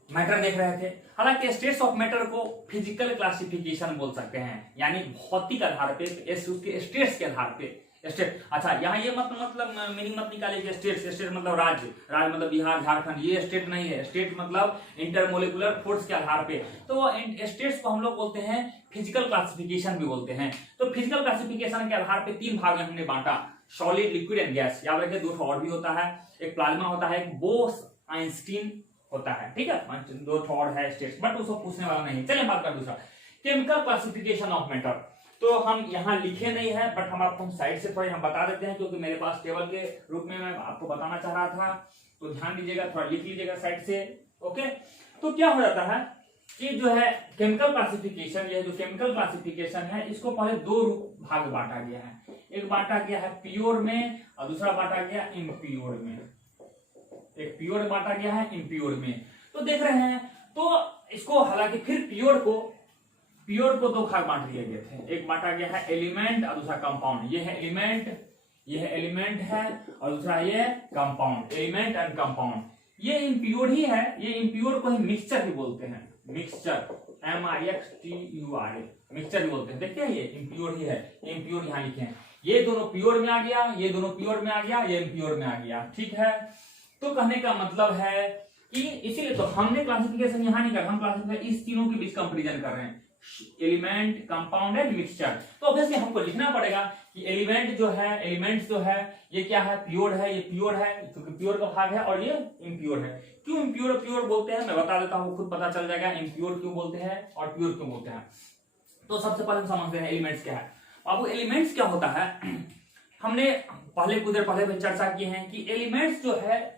मैटर देख रहे थे, हालांकि स्टेट्स ऑफ मैटर को फिजिकल क्लासिफिकेशन बोल सकते हैं, यानी भौतिक आधार पे, उसके स्टेट्स के आधार पे स्टेट। अच्छा, यहाँ ये मतलब मीनिंग मत निकाले कि स्टेट मतलब राज्य मतलब बिहार झारखंड, ये स्टेट नहीं है, स्टेट मतलब इंटरमोलिकुलर फोर्स के आधार पे। तो स्टेट्स को हम लोग बोलते हैं फिजिकल क्लासिफिकेशन भी बोलते हैं। तो फिजिकल क्लासिफिकेशन के आधार पे 3 भाग में हमने बांटा, सॉलिड, लिक्विड एंड गैस। याद रखिए 2 और भी होता है, एक प्लाज्मा होता है, एक बोस-आइंस्टीन होता है। ठीक है, 2 और है स्टेट्स, बट उसको पूछने वाला नहीं। चलिए बात कर दूसरा, केमिकल क्लासिफिकेशन ऑफ मैटर। तो हम यहाँ लिखे नहीं है, बट हम आपको साइड से थोड़ा हम बता देते हैं, क्योंकि मेरे पास टेबल के रूप में मैं आपको बताना चाह रहा था, तो ध्यान दीजिएगा, थोड़ा लिख लीजिएगा साइड से। ओके, तो क्या हो जाता है कि जो है केमिकल क्लासिफिकेशन, ये जो केमिकल क्लासिफिकेशन है, इसको पहले 2 भाग बांटा गया है। एक बांटा गया है प्योर में, और दूसरा बांटा गया इम्प्योर में। एक प्योर बांटा गया है, इम्प्योर में। तो देख रहे हैं, तो इसको हालांकि फिर प्योर को 2 भाग बांट दिए गए थे। एक बांटा गया है एलिमेंट और दूसरा कंपाउंड। ये है एलिमेंट है, और दूसरा ये कंपाउंड, एलिमेंट एंड कंपाउंड। ये इम्प्योर ही है, ये इम्प्योर को ही मिक्सचर ही बोलते हैं, मिक्सचर, MIXTUR, मिक्सचर ही बोलते हैं। देखते हैं, ये इम्प्योर ही है, इम्प्योर यहाँ लिखे हैं। ये दोनों प्योर में आ गया, ये दोनों प्योर में आ गया, ये इम्प्योर में आ गया। ठीक है, तो कहने का मतलब है कि इसीलिए तो हमने क्लासिफिकेशन यहाँ नहीं कर, हम क्लासिफिकेशन इस तीनों के बीच कंपैरिजन कर रहे हैं, एलिमेंट, कंपाउंड एंड मिक्सचर। तो ऑब्वियसली हमको लिखना पड़ेगा कि एलिमेंट्स जो है ये क्या है, प्योर है, ये प्योर है क्योंकि प्योर का भाग है, और ये इम्प्योर है। क्यों प्योर बोलते हैं मैं बता देता हूँ, खुद पता चल जाएगा इम्प्योर क्यों बोलते हैं और प्योर क्यों बोलते हैं। तो सबसे पहले हम समझते हैं एलिमेंट्स क्या है। अब एलिमेंट्स क्या होता है, हमने पहले कुछ देर पहले चर्चा की है कि एलिमेंट्स जो है,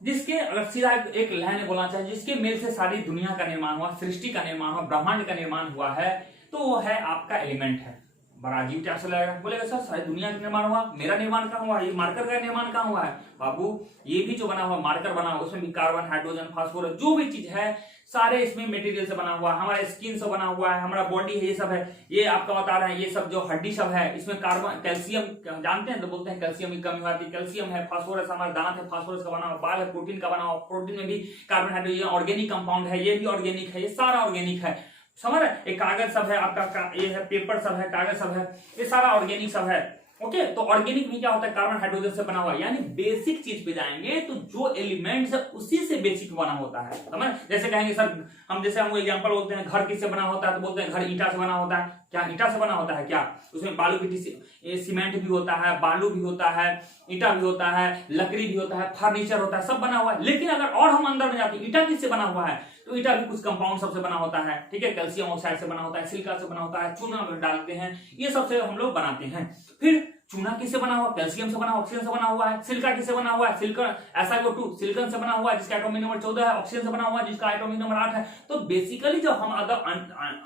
जिसके अगर सीधा एक लाइन बोलना चाहिए, जिसके मेल से सारी दुनिया का निर्माण हुआ, सृष्टि का निर्माण हुआ, ब्रह्मांड का निर्माण हुआ है, तो वो है आपका एलिमेंट है। बड़ा अजीब टाइप से लगेगा, बोलेगा सर सारी दुनिया का निर्माण हुआ, मेरा निर्माण कहाँ हुआ, ये मार्कर का निर्माण कहाँ हुआ है। बाबू, ये भी जो बना हुआ मार्कर बना हुआ, उसमें भी कार्बन, हाइड्रोजन, फास्फोरस, जो भी चीज है सारे इसमें मटेरियल से बना हुआ है। हमारा स्किन से बना हुआ है, हमारा बॉडी है, ये सब है। ये आपका बता रहे हैं, ये सब जो हड्डी सब है, इसमें कार्बन, कैल्शियम जानते हैं, तो बोलते हैं कैल्शियम की कमी होती है, कैल्शियम है, फास्फोरस, हमारा दांत है, फास्फोरस का बना हुआ, बाल है, प्रोटीन का बना हुआ, प्रोटीन में भी कार्बन, हाइड्रोजन, ऑर्गेनिक कंपाउंड है, ये भी ऑर्गेनिक है, ये सारा ऑर्गेनिक है। समझ रहे, एक कागज सब है आपका, ये है पेपर सब है, कागज सब है, ये सारा ऑर्गेनिक सब है। ओके, तो ऑर्गेनिक में क्या होता है, कार्बन हाइड्रोजन से बना हुआ, यानी बेसिक चीज पे जाएंगे तो जो एलिमेंट्स है उसी से बेसिक बना होता है। समझ, जैसे कहेंगे सर हम एग्जांपल बोलते हैं घर किससे बना होता है, तो बोलते हैं घर ईंटा से बना होता है। क्या ईंटा से बना होता है क्या? उसमें बालू गिट्टी, सीमेंट भी होता है, बालू भी होता है, ईंटा भी होता है, लकड़ी भी होता है, फर्नीचर होता है, सब बना हुआ है। लेकिन अगर और हम अंदर में जाते हैं, ईंटा किससे बना हुआ है, तो ईंटा भी कुछ कंपाउंड सबसे बना होता है। ठीक है, कैल्शियम ऑक्साइड से बना होता है, सिलिका से बना होता है, चूना डालते हैं, ये सबसे हम लोग बनाते हैं। फिर चूना किससे बना हुआ, कैल्शियम से बना, ऑक्सीजन से बना हुआ है। सिलिका किससे बना हुआ है, सिलिकॉन SiO2 सिलिकॉन से बना हुआ है, जिसका एटॉमिक नंबर 14 है। ऑक्सीजन से बना हुआ है, जिसका एटॉमिक नंबर 8 है। तो बेसिकली जब हम अगर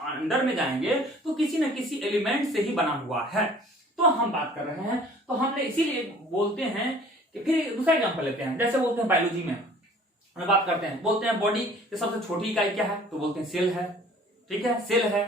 अंदर में जाएंगे तो किसी न किसी एलिमेंट से ही बना हुआ है। तो हम बात कर रहे हैं, तो हमने इसीलिए बोलते हैं कि फिर दूसरा एग्जाम्पल लेते हैं, जैसे बोलते हैं बायोलॉजी में हम बात करते हैं, बोलते हैं बॉडी की सबसे छोटी इकाई क्या है, तो बोलते हैं सेल है, ठीक है, सेल है।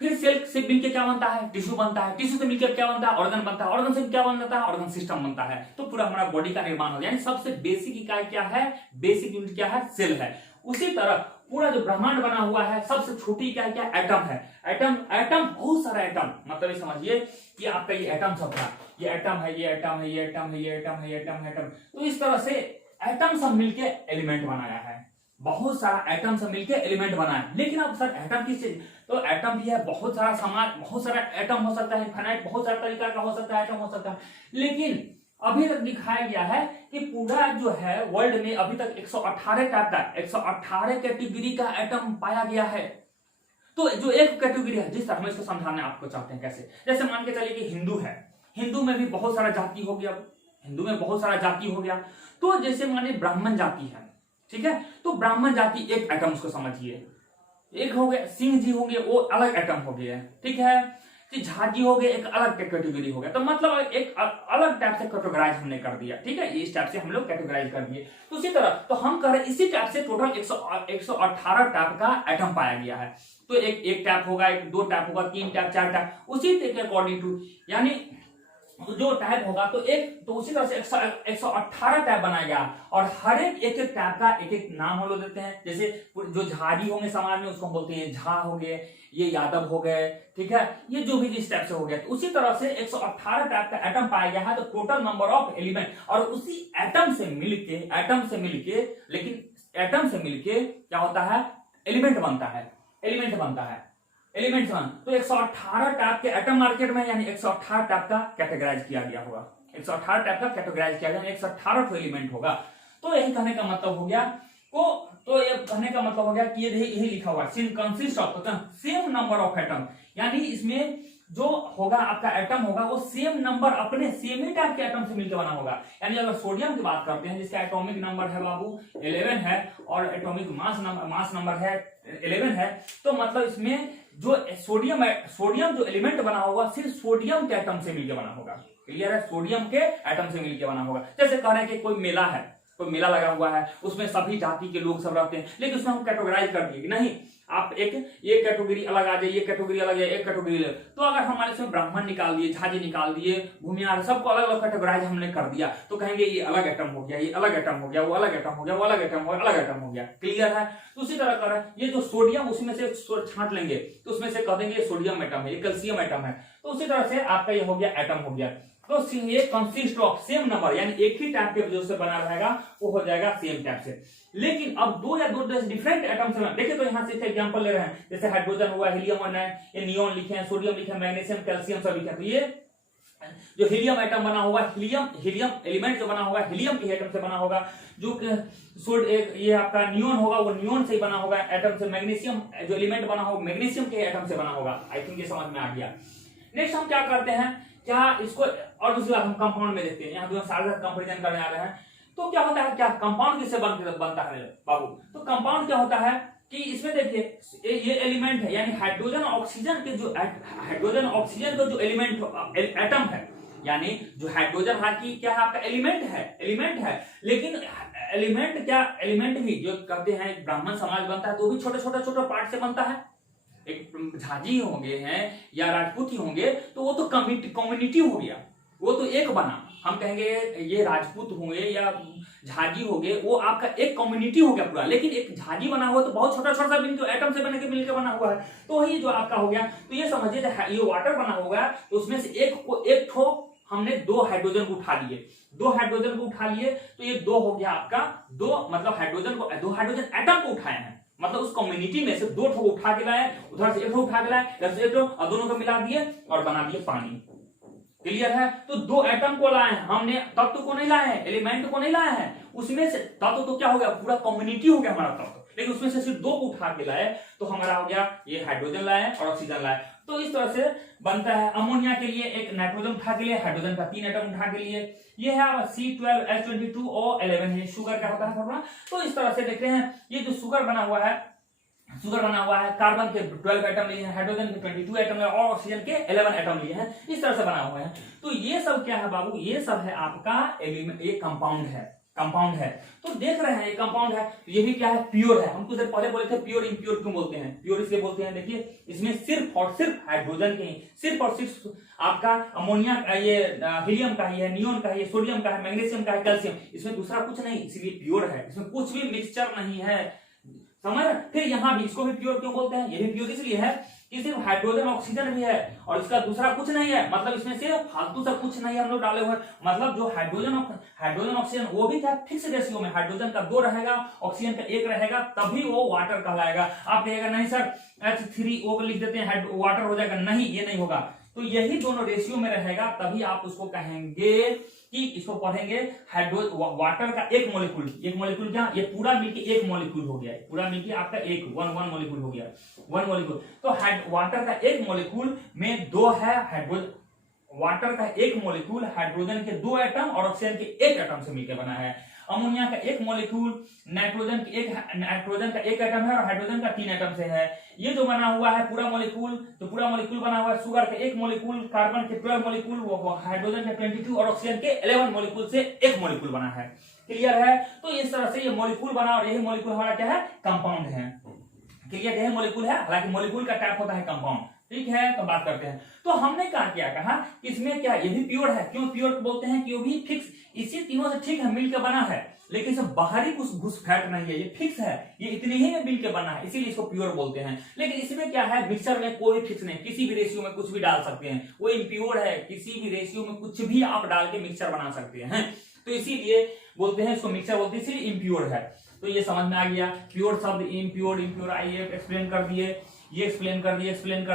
फिर सेल से मिलकर क्या बनता है, टिश्यू बनता है, टिश्यू से मिलकर क्या बनता है, ऑर्गन बनता है, ऑर्गन से क्या बनता है, ऑर्गन सिस्टम बनता है। तो पूरा हमारा बॉडी का निर्माण हो गया। यानी सबसे बेसिक इकाई क्या है, बेसिक यूनिट क्या है, सेल है। उसी तरह पूरा जो ब्रह्मांड बना हुआ है, सबसे छोटी इकाई क्या, एटम है। एटम, एटम बहुत सारा एटम, मतलब ये समझिए कि आपका ये एटम सब था, ये एटम है, ये एटम है, ये एटम है, ये एटम है, ये एटम है, एटम। तो इस तरह से एटम सब मिलके एलिमेंट बनाया है, बहुत सारा एटम सब मिलके एलिमेंट बना है। लेकिन अब सर एटम किस चीज, तो एटम भी है, बहुत सारा सामान, बहुत सारा एटम हो सकता है, इनफाइनाइट बहुत सारा तरीका का हो सकता है, एटम हो सकता है। लेकिन अभी तक दिखाया गया है कि पूरा जो है वर्ल्ड में अभी तक 118 टाइप का, 118 कैटेगरी का एटम पाया गया है। तो जो एक कैटेगरी है, जिस तरह हम इसको समझाने आपको चाहते हैं कैसे, जैसे मान के चलिए कि हिंदू है, हिंदू में भी बहुत सारा जाति हो गया, हिंदू में बहुत सारा जाति हो गया। तो जैसे मानिए ब्राह्मण जाति है, ठीक है, तो ब्राह्मण जाति एक एटम, उसको समझिए, एक हो गया। सिंह जी होंगे, वो अलग एटम हो गया, ठीक है। कि झा जी हो गए, एक अलग कैटेगरी हो गया। तो मतलब एक अलग टाइप से कैटेगराइज हमने कर दिया, ठीक है, इस टाइप से हम लोग कैटेगराइज कर दिए। तो इसी तरह तो हम कह रहे हैं इसी टाइप से टोटल 118 टाइप का एटम पाया गया है। तो एक टाइप होगा, एक दो टाइप होगा, तीन टाइप, चार टाइप, उसी के अकॉर्डिंग टू, यानी जो टाइप होगा तो उसी तरह से 118 टाइप बनाया गया। और हर एक टाइप का एक एक नाम हम लोग देते हैं। जैसे जो झाड़ी होंगे समाज में, उसको हम बोलते हैं झा हो गए, ये यादव हो गए, ठीक है, ये जो भी जिस टाइप से हो गया। तो उसी तरह से 118 टाइप का एटम पाया गया है। तो टोटल नंबर ऑफ एलिमेंट, और उसी एटम से मिलके लेकिन एटम से मिलके क्या होता है, एलिमेंट बनता है, एलिमेंट बनता है, एलिमेंट्स वन। तो 118 टाइप के एटम मार्केट में, यानी 118 टाइप का कैटेगराइज किया गया होगा, 118 टाइप का कैटेगराइज किया गया, 118 एलिमेंट होगा। तो यही कहने का मतलब हो गया, तो ये कहने का मतलब हो गया कि ये यही लिखा हुआ है, consist of same number of atom, यानी इसमें जो होगा आपका एटम होगा वो सेम नंबर, अपने सेम ही टाइप के एटम से मिलकर बना होगा। यानी अगर सोडियम की बात करते हैं, जिसका एटॉमिक नंबर है बाबू 11 है, और एटॉमिक मास नंबर है 11 है, तो मतलब इसमें जो सोडियम जो एलिमेंट बना होगा सिर्फ सोडियम के एटम से मिलकर बना होगा। क्लियर है, सोडियम के एटम से मिलकर बना होगा। जैसे कह रहे हैं कि कोई मेला है, कोई मेला लगा हुआ है, उसमें सभी जाति के लोग सब रहते हैं, लेकिन उसमें हम कैटेगराइज कर दिए कि नहीं, आप ये कैटेगरी अलग आ जाए, ये कैटेगरी अलग है, एक कैटेगरी अलग। तो अगर हमारे इसमें ब्राह्मण निकाल दिए, झाजी निकाल दिए, भूमिहार, सबको अलग अलग कैटेगराइज हमने कर दिया, तो कहेंगे ये अलग एटम हो गया, ये अलग एटम हो गया, वो अलग एटम हो गया, वो अलग एटम हो गया, अलग एटम हो गया। क्लियर है। तो उसी तरह कर रहे हैं, ये जो सोडियम उसमें से छांट लेंगे तो उसमें से कह देंगे सोडियम एटम है, ये कैल्शियम एटम है। तो उसी तरह से आपका ये हो गया एटम हो गया। तो ये कंसिस्ट ऑफ सेम नंबर, यानी एक ही टाइप के जो से बना रहेगा वो हो जाएगा सेम टाइप से। लेकिन अब दो या दो डिफरेंट एटम से देखिए, तो यहाँ से एग्जांपल ले रहे हैं, जैसे हाइड्रोजन हुआ, हीलियम और ये नियोन लिखे हैं, सोडियम लिखे हैं, मैग्नीशियम, कैल्शियम सब लिखे हैं। तो ये जो हीलियम एटम बना होगा, हीलियम एलिमेंट जो बना होगा हीलियम के एटम से बना होगा। जो ये आपका नियोन होगा वो नियोन से ही बना होगा एटम से। मैग्नीशियम जो एलिमेंट बना होगा मैग्नीशियम के एटम से बना होगा। आई थिंक ये समझ में आ गया। नेक्स्ट हम क्या करते हैं, क्या इसको और दूसरी बात हम कंपाउंड में देखते हैं। यहाँ दोनों सारे कंपेरिजन करने आ रहे हैं। तो क्या होता है, क्या कंपाउंड किससे बनता है बाबू? तो कंपाउंड क्या होता है कि इसमें देखिए ये एलिमेंट है, यानी हाइड्रोजन ऑक्सीजन के जो एलिमेंट एटम है, यानी जो हाइड्रोजन की क्या है आपका एलिमेंट है। लेकिन एलिमेंट भी जो कहते हैं ब्राह्मण समाज बनता है तो भी छोटे पार्ट से बनता है। एक झाजी होंगे हैं या राजपूत ही होंगे तो वो तो कम्युनिटी हो गया, वो तो एक बना। हम कहेंगे ये राजपूत होंगे या झाजी हो गए, वो आपका एक कम्युनिटी हो गया पूरा। लेकिन एक झाजी बना हुआ तो बहुत छोटा सा एटम से मिलकर बना हुआ है। तो वही जो आपका हो गया, तो ये समझिए ये वाटर बना होगा तो उसमें से एक ठो हमने दो हाइड्रोजन को उठा लिए, तो ये दो हो गया आपका दो, मतलब दो हाइड्रोजन एटम को उठाए हैं, मतलब उस कम्युनिटी में से दो ठो उठा के लाए, उधर से एक ठो उठा के लाए, इधर से एक ठो, और दोनों को मिला दिए और बना दिए पानी। क्लियर है। तो दो एटम को लाए हैं हमने, तत्व को नहीं लाए हैं, एलिमेंट को नहीं लाए हैं। उसमें से तत्व तो क्या हो गया, पूरा कम्युनिटी हो गया हमारा तत्व, लेकिन उसमें से सिर्फ दो को उठा के लाए तो हमारा हो गया ये हाइड्रोजन लाए और ऑक्सीजन लाए। तो इस तरह से बनता है। अमोनिया के लिए एक नाइट्रोजन उठा के लिए, हाइड्रोजन का 3 एटम उठा के लिए, ये है C12H22O11 है। शुगर क्या होता है फॉर्मूला। तो इस तरह से देखते हैं ये जो शुगर बना हुआ है शुगर बना हुआ है, कार्बन के 12 एटम लिए हैं, हाइड्रोजन के 22 एटम लिए और ऑक्सीजन के 11 एटम लिए हैं, इस तरह से बना हुआ है। तो ये सब क्या है बाबू, ये सब है आपका एलिमेंट, ये कंपाउंड है। तो देख रहे हैं ये कंपाउंड है, तो ये भी क्या है, प्योर है। हम कुछ देर पहले बोले थे प्योर इम्प्योर क्यों बोलते हैं, प्योर इसलिए बोलते हैं, देखिए इसमें सिर्फ और सिर्फ हाइड्रोजन के, सिर्फ और सिर्फ आपका अमोनिया का, ये हीलियम का ही है, नियोन का है, सोडियम का है, मैग्नीशियम का है, कैल्शियम, इसमें दूसरा कुछ नहीं, इसलिए प्योर है, इसमें कुछ भी मिक्सचर नहीं है, समझ। फिर यहाँ भी इसको भी प्योर क्यों बोलते हैं, ये भी प्योर इसलिए है कि सिर्फ हाइड्रोजन ऑक्सीजन भी है और इसका दूसरा कुछ नहीं है, मतलब इसमें सिर्फ फालतू सा कुछ नहीं हम लोग डाले हुए, मतलब जो हाइड्रोजन ऑक्सीजन वो भी क्या फिक्स रेशियो में, हाइड्रोजन का 2 रहेगा, ऑक्सीजन का 1 रहेगा, तभी वो वाटर कहलाएगा। आप कहिएगा नहीं सर H3O लिख देते हैं वाटर हो जाएगा, नहीं, ये नहीं होगा। तो यही दोनों रेशियो में रहेगा, तभी आप उसको कहेंगे कि इसको पढ़ेंगे वाटर का एक मॉलिक्यूल क्या, ये पूरा मिलके एक मॉलिक्यूल हो गया, पूरा मिलके आपका वन मॉलिक्यूल हो गया, वन मॉलिक्यूल। तो वाटर का एक मॉलिक्यूल में 2 है हाइड्रोजन, वाटर का एक मॉलिक्यूल हाइड्रोजन के 2 एटम और ऑक्सीजन के 1 एटम से मिलकर बना है। अमोनिया का एक मॉलिक्यूल नाइट्रोजन का 1 एटम है और हाइड्रोजन का 3 एटम से है। ये जो बना हुआ है पूरा मॉलिक्यूल, तो पूरा मॉलिक्यूल बना हुआ है शुगर का 1 मॉलिक्यूल, कार्बन के 12 मॉलिक्यूल, हाइड्रोजन के 22 और ऑक्सीजन के 11 मॉलिक्यूल से 1 मॉलिक्यूल बना है। क्लियर है। तो इस तरह से ये मॉलिक्यूल बना और यही मॉलिक्यूल हमारा क्या है, कंपाउंड है। क्लियर, यही मॉलिक्यूल है, हालांकि मॉलिक्यूल का टाइप होता है कंपाउंड। ठीक है, तो बात करते हैं। तो हमने क्या कहा इसमें क्या ये भी प्योर है। क्यों प्योर बोलते हैं, कि वो भी फिक्स, इसी तीनों से ठीक है मिलकर बना है, लेकिन इसमें बाहरी कुछ घुसपैठ नहीं है, ये फिक्स है, ये इतने ही में मिलकर बना है, इसीलिए इसको प्योर बोलते हैं। लेकिन इसमें क्या है, मिक्सचर में कोई फिक्स नहीं, किसी भी रेशियो में कुछ भी डाल सकते हैं, वो इम्प्योर है, किसी भी रेशियो में कुछ भी आप डाल के मिक्सचर बना सकते हैं। तो इसीलिए बोलते हैं इसको मिक्सचर बोलते हैं, इसीलिए इम्प्योर है। तो ये समझ में आ गया, प्योर शब्द इम्प्योर आइए एक्सप्लेन कर दिए, ये एक्सप्लेन कर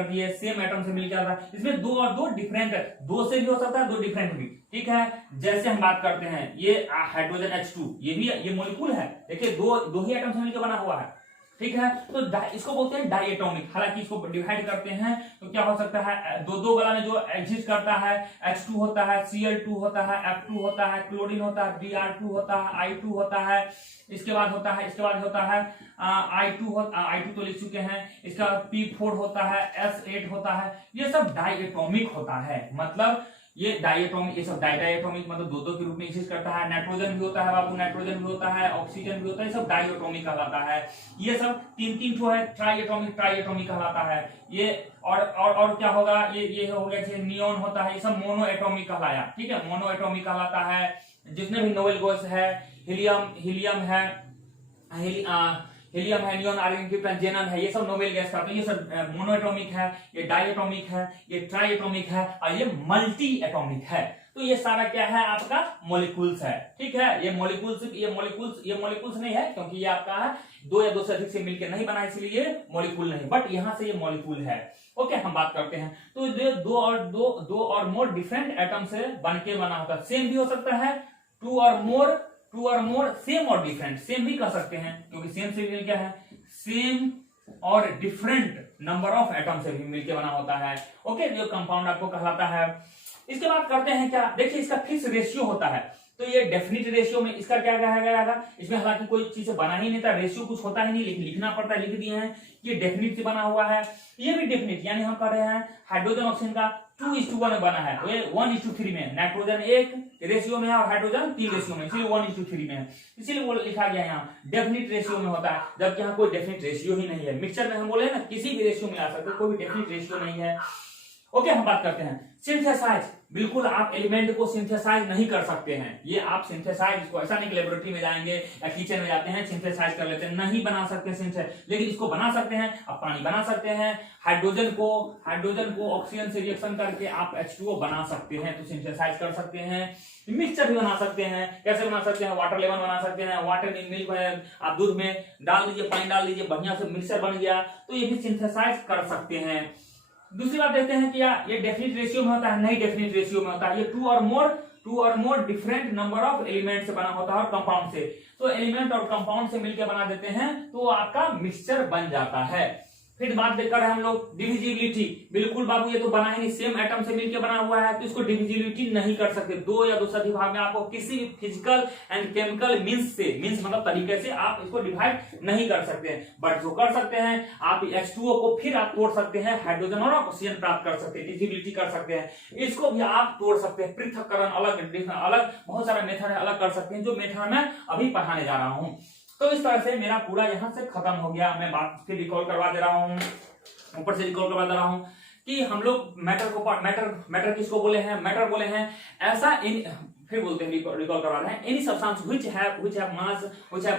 दिए, सेम एटम से मिलकर आता है। इसमें 2 और 2 डिफरेंट है, 2 से भी हो सकता है, 2 डिफरेंट भी। ठीक है, जैसे हम बात करते हैं ये हाइड्रोजन H2, ये भी ये मॉलिक्यूल है, देखिए 2 ही एटम से मिलकर बना हुआ है। ठीक है, तो इसको बोलते हैं डाई एटॉमिक। हालांकि इसको डिवाइड करते हैं तो क्या हो सकता है, 2 वाला में जो एग्जिस्ट करता है, H2 होता है, Cl2 होता है, F2 होता है, क्लोरीन होता है, Br2 होता है, I2 होता है, इसके बाद होता है I2 तो लिख चुके हैं, इसका P4 होता है, S8 होता है, ये सब डाई एटॉमिक होता है। मतलब ये डाइएटॉमिक, ये सब डाइएटॉमिक मतलब 2 के रूप में एग्जिस्ट करता है। नाइट्रोजन भी होता है बाबू, नाइट्रोजन भी होता है, ऑक्सीजन भी होता है, ये सब डाइएटॉमिक कहलाता है। ये सब 3 ठो है, ट्राइएटॉमिक कहलाता है। ये और क्या होगा, ये हो गया जैसे नियोन होता है, ये सब मोनो एटॉमिक कहलाया। ठीक है, मोनो एटॉमिक कहलाता है। जितने भी नोबेल गैस है, हीलियम है, नियोन, आर्गन, क्रिप्टन, जेनन है, ये सब नोबेल गैस का, तो ये सब मोनोएटॉमिक है, ये डाइएटॉमिक है, ये ट्राइएटॉमिक है और ये मल्टी एटॉमिक है। तो ये सारा क्या है, आपका मॉलिक्यूल्स है। ठीक है, ये मॉलिक्यूल्स नहीं है, क्योंकि ये आपका है 2 या 2 से अधिक से मिलकर नहीं बना, इसलिए मॉलिक्यूल नहीं, बट यहां से ये मॉलिक्यूल है। ओके, हम बात करते हैं। तो ये 2 और मोर डिफरेंट एटम से बनके बना होता है। सेम भी हो सकता है, 2 और मोर, सेम और डिफरेंट, सेम भी कह सकते हैं, क्योंकि सेम से भी क्या है, सेम और डिफरेंट नंबर ऑफ एटम से भी मिलकर बना होता है। ओके, जो कंपाउंड आपको कहलाता है। इसके बाद करते हैं क्या, देखिए इसका फिक्स रेशियो होता है, तो ये डेफिनिट रेशियो में इसका क्या कहा गया, इसमें हालांकि कोई चीज बना ही नहीं था, रेशियो कुछ होता ही नहीं, लेकिन लिखना पड़ता है, लिख दिए हैं ये डेफिनिट से बना हुआ है। ये भी डेफिनिट, यानी हम कह रहे हैं हाइड्रोजन ऑक्सीजन का 2:1 बना है, ये 1:3 में, नाइट्रोजन 1 रेशियो में है और हाइड्रोजन 3 रेशियो में, इसलिए 1:3 में है, इसीलिए वो लिखा गया यहाँ डेफिनिट रेशियो में होता है, जबकि यहाँ कोई डेफिनिट रेशियो ही नहीं है। मिक्सचर में हम बोले ना किसी भी रेशियो में आ सकते, कोई भी डेफिनिट रेशियो नहीं है। ओके, हम बात करते हैं सिंथेसाइज। बिल्कुल आप एलिमेंट को सिंथेसाइज नहीं कर सकते हैं, ये आप सिंथेसाइज इसको ऐसा नहीं कि लेबोरेटरी में जाएंगे या किचन में जाते हैं सिंथेसाइज कर लेते हैं, नहीं बना सकते सिंथेसाइज, लेकिन इसको बना सकते हैं। आप पानी बना सकते हैं, हाइड्रोजन को ऑक्सीजन से रिएक्शन करके आप H2O बना सकते हैं, तो सिंथेसाइज कर सकते हैं। मिक्सचर भी बना सकते हैं, कैसे बना सकते हैं, वाटर लेमन बना सकते हैं, वाटर इन मिल्क आप दूध में डाल दीजिए, पानी डाल दीजिए, बढ़िया से मिक्सचर बन गया, तो ये भी सिंथेसाइज कर सकते हैं। दूसरी बात देखते हैं कि ये डेफिनिट रेशियो में होता है, नहीं डेफिनिट रेशियो में होता है, ये 2 और more different number of element से बना होता है और कंपाउंड से, तो एलिमेंट और कंपाउंड से मिलकर बना देते हैं, तो आपका मिक्सचर बन जाता है। फिर बात कर रहे हैं हम लोग डिविजिबिलिटी। बिल्कुल बाबू ये तो बना ही नहीं, सेम एटम से मिलकर बना हुआ है तो इसको डिविजिबिलिटी नहीं कर सकते। दो या दो से अधिक भाग में आपको किसी भी फिजिकल एंड केमिकल मींस से, मींस मतलब तरीके से आप इसको डिवाइड नहीं कर सकते हैं। बट जो कर सकते हैं आप H2O को फिर आप तोड़ सकते हैं, हाइड्रोजन और ऑक्सीजन प्राप्त कर सकते हैं, डिविजिबिलिटी कर सकते हैं। इसको भी आप तोड़ सकते हैं, पृथक्करण अलग बहुत सारा मेथड है, अलग कर सकते हैं, जो मेथड मैं अभी पढ़ाने जा रहा हूं। तो इस तरह से मेरा पूरा यहां से खत्म हो गया। मैं बात फिर रिकॉल करवा दे रहा हूं, ऊपर से रिकॉल करवा दे रहा हूं कि हम लोग मैटर किसको बोले हैं, मैटर बोले हैं ऐसा इन, फिर बोलते हैं रिकॉल करवा रहे हैं, एनी सब्सटेंस व्हिच हैव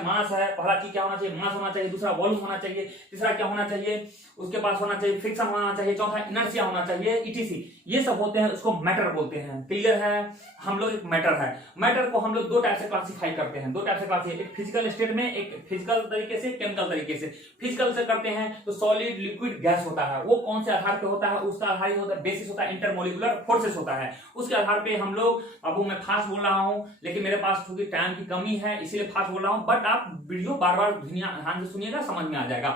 मास है। पहला चीज क्या होना चाहिए, मास होना चाहिए, दूसरा वॉल्यूम होना चाहिए, तीसरा क्या होना चाहिए, उसके पास होना चाहिए फ्रिक्शन होना चाहिए, चौथा इनर्शिया होना चाहिए, ईटीसी। ये सब होते हैं, उसको मैटर बोलते हैं। क्लियर है? हम लोग एक मैटर है, मैटर को हम लोग दो टाइप से क्लासिफाई करते हैं, दो टाइप से क्लासिफाई, एक फिजिकल स्टेट में, एक फिजिकल तरीके से, केमिकल तरीके से। फिजिकल से करते हैं तो सॉलिड, लिक्विड, गैस होता है। वो कौन से आधार पे होता है, उसका आधार होता है, बेसिस होता है इंटरमोलिकुलर फोर्सेस होता है। उसके आधार पे हम लोग, अब मैं फास्ट बोल रहा हूं लेकिन मेरे पास क्योंकि टाइम की कमी है इसीलिए फास्ट बोल रहा हूं, बट आप वीडियो बार बार ध्यान से सुनिएगा, समझ में आ जाएगा।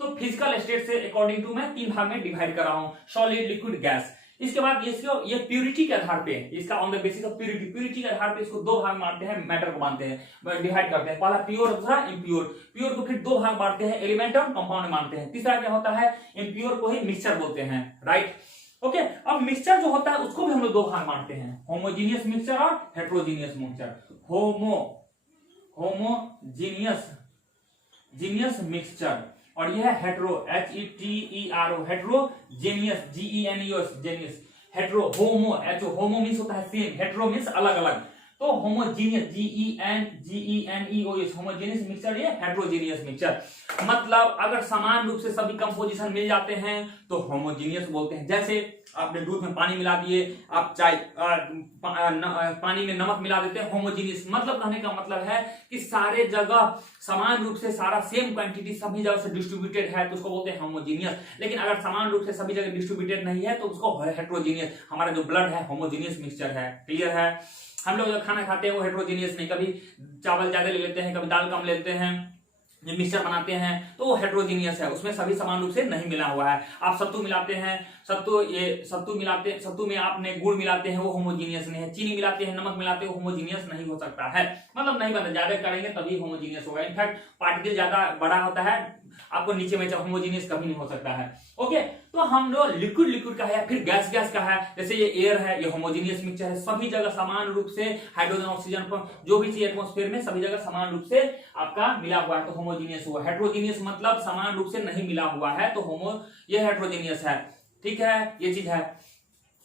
तो फिजिकल स्टेट से अकॉर्डिंग टू मैं 3 भाग में डिवाइड कर रहा हूं, सॉलिड, लिक्विड, गैस। इसके बाद ये प्यूरिटी के आधार पे, इसका on the basis of purity के आधार पे इसको 2 भाग मानते हैं, मैटर को मानते हैं, डिवाइड करते हैं। पहला प्योर, दूसरा इम्प्योर। प्योर को फिर 2 भाग बांटते हैं, एलिमेंट और कंपाउंड मानते हैं। तीसरा क्या होता है, इम्प्योर को ही मिक्सचर बोलते हैं। Right, okay. अब मिक्सचर जो होता है उसको भी हम लोग 2 भाग मानते हैं, होमोजीनियस मिक्सचर और हेट्रोजीनियस मिक्सचर। होमोजीनियस मिक्सचर और यह है hetero, HETERO, heterogeneous, GENEOS, hetero. Homo means होता है सेम, हेट्रो मींस अलग अलग। तो होमोजीनियस, GENEOS, होमोजीनियस मिक्सचर, ये हेट्रोजीनियस मिक्सचर। मतलब अगर समान रूप से सभी कंपोजिशन मिल जाते हैं तो होमोजीनियस बोलते हैं। जैसे आपने दूध में पानी मिला दिए, आप चाय पानी में नमक मिला देते हैं, होमोजीनियस। मतलब कहने का मतलब है कि सारे जगह समान रूप से सारा सेम क्वांटिटी सभी जगह से डिस्ट्रीब्यूटेड है तो उसको बोलते हैं होमोजीनियस। लेकिन अगर समान रूप से सभी जगह डिस्ट्रीब्यूटेड नहीं है तो उसको हेट्रोजीनियस। हमारा जो ब्लड है होमोजीनियस मिक्सचर है। क्लियर है? हम लोग जो खाना खाते हैं वो हेट्रोजीनियस नहीं, कभी चावल ज्यादा ले लेते हैं, कभी दाल कम लेते हैं, जो मिक्सचर बनाते हैं तो वो हेट्रोजीनियस है, उसमें सभी समान रूप से नहीं मिला हुआ है। आप सत्तू मिलाते हैं, सत्तू में आपने गुड़ मिलाते हैं, वो होमोजीनियस नहीं है। चीनी मिलाते हैं, नमक मिलाते हैं, होमोजीनियस नहीं हो सकता है। मतलब नहीं बनता, ज्यादा करेंगे तभी होमोजीनियस होगा। इनफैक्ट पार्टिकल ज्यादा बड़ा होता है, आपको नीचे में होमोजीनियस कभी नहीं हो सकता है। ओके, तो हम लोग लिक्विड का है, फिर गैस का है। जैसे ये एयर है, ये होमोजीनियस मिक्सचर है, सभी जगह समान रूप से हाइड्रोजन, ऑक्सीजन पर जो भी चीज एटमॉस्फेयर में सभी जगह समान रूप से आपका मिला हुआ है तो होमोजीनियस हुआ। हेट्रोजीनियस मतलब समान रूप से नहीं मिला हुआ है तो ये हेट्रोजीनियस है। ठीक है, ये चीज है।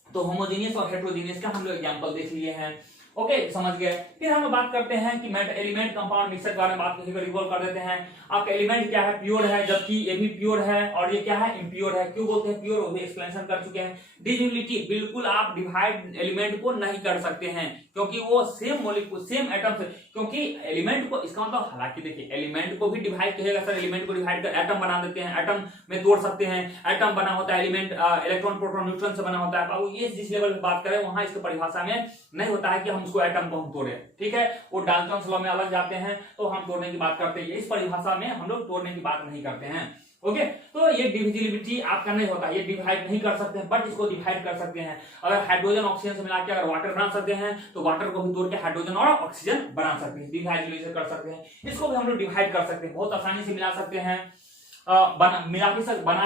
तो होमोजीनियस और हेट्रोजीनियस का हम लोग एग्जांपल देख लिए हैं। ओके, समझ गए। फिर हम लोग बात करते हैं कि एलिमेंट, कंपाउंड, मिक्सचर के बारे में बात रिकॉल कर देते हैं। आपका एलिमेंट क्या है, प्योर है, जबकि ये भी प्योर है, और ये क्या है, इम्प्योर है। क्यों बोलते हैं प्योर, वो भी एक्सप्लेनेशन कर चुके हैं। डिविजिबिलिटी, बिल्कुल आप डिवाइड एलिमेंट को नहीं कर सकते हैं क्योंकि वो सेम मॉलिक्यूल, सेम एटम से, क्योंकि एलिमेंट को, इसका मतलब हालांकि देखिए एलिमेंट को भी डिवाइड कहेगा सर, एलिमेंट को डिवाइड कर एटम बना देते हैं, एटम में तोड़ सकते हैं। एटम बना होता है एलिमेंट इलेक्ट्रॉन, प्रोटॉन, न्यूट्रॉन से बना होता है। बाबू ये जिस लेवल पे बात करें वहां इसकी परिभाषा में नहीं होता है कि हम उसको एटम को हम तोड़े। ठीक है, वो डाल्टन्स लॉ में अलग जाते हैं तो हम तोड़ने की बात करते हैं। इस परिभाषा में हम लोग तोड़ने की बात नहीं करते हैं। ओके, तो ये डिविजिबिलिटी आपका नहीं होता, ये डिवाइड नहीं कर सकते हैं, बट इसको डिवाइड कर सकते हैं। अगर हाइड्रोजन ऑक्सीजन से मिला के अगर वाटर बना सकते हैं तो वाटर को भी तोड़ के हाइड्रोजन और ऑक्सीजन बना सकते हैं, डिहाइड्रोजन कर सकते हैं। इसको भी हम लोग डिवाइड कर सकते हैं, बहुत आसानी से मिला सकते हैं, बना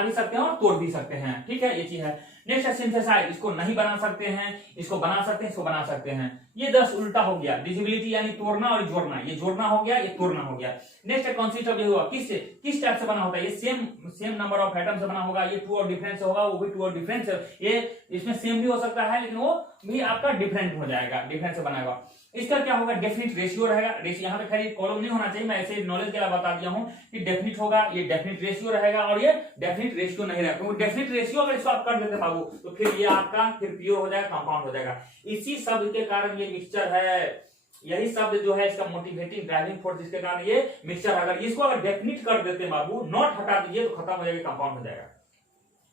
भी सकते हैं और तोड़ भी सकते हैं। ठीक है, ये चीज है। नेक्स्ट है सिंथेसाइज, इसको नहीं बना सकते हैं, इसको बना सकते हैं, इसको बना सकते हैं। ये 10 उल्टा हो गया, डिविजिबिलिटी यानी तोड़ना और जोड़ना, ये जोड़ना हो गया, ये तोड़ना हो गया। नेक्स्ट है कंसिस्ट ऑफ, ये हुआ किस टाइप से बना होता है, ये सेम नंबर ऑफ एटम से बना होगा, ये ट्रू और डिफरेंस होगा, वो भी ट्रू और डिफरेंस है। ये इसमें सेम भी हो सकता है लेकिन वो भी आपका डिफरेंट हो जाएगा, डिफरेंस से बनाएगा। इसका क्या होगा, डेफिनिट रेशियो रहेगा। रेशियो यहाँ पे खैर कॉलम नहीं होना चाहिए, मैं ऐसे नॉलेज के लिए बता दिया हूँ कि डेफिनिट होगा, ये डेफिनिट रेशियो रहेगा और ये डेफिनिट रेशियो नहीं रहेगा। क्योंकि डेफिनिट रेशियो अगर इसको आप कर देते बाबू तो फिर ये आपका फिर प्योर हो जाएगा, कंपाउंड हो जाएगा। इसी शब्द के कारण ये मिक्सचर है, यही शब्द जो है इसका मोटिवेटिंग ड्राइविंग फोर्स, जिसके कारण ये मिक्सचर, अगर इसको अगर डेफिनिट कर देते बाबू, नॉट हटा दीजिए तो खत्म हो जाएगा, कंपाउंड हो जाएगा।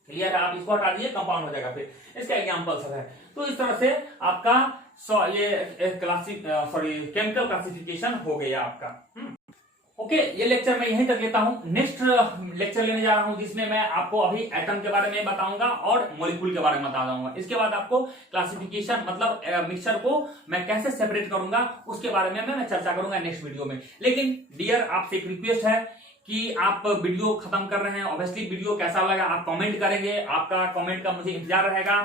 क्लियर है, आप इसको हटा दीजिए कंपाउंड हो जाएगा। फिर इसका एग्जांपल सब है। तो इस तरह से आपका ये केमिकल क्लासिफिकेशन हो गया आपका। ओके, ये लेक्चर मैं यहीं तक लेता हूं। नेक्स्ट लेक्चर लेने जा रहा हूं जिसमें मैं आपको अभी एटम के बारे में बताऊंगा और मॉलिक्यूल के बारे में बता दूंगा। इसके बाद आपको क्लासिफिकेशन मतलब मिक्सचर को मैं कैसे सेपरेट करूंगा उसके बारे में मैं चर्चा करूंगा नेक्स्ट वीडियो में। लेकिन डियर, आपसे एक रिक्वेस्ट है कि आप वीडियो खत्म कर रहे हैं, ऑब्वियसली वीडियो कैसा लगा आप कमेंट करेंगे, आपका कमेंट का मुझे इंतजार रहेगा।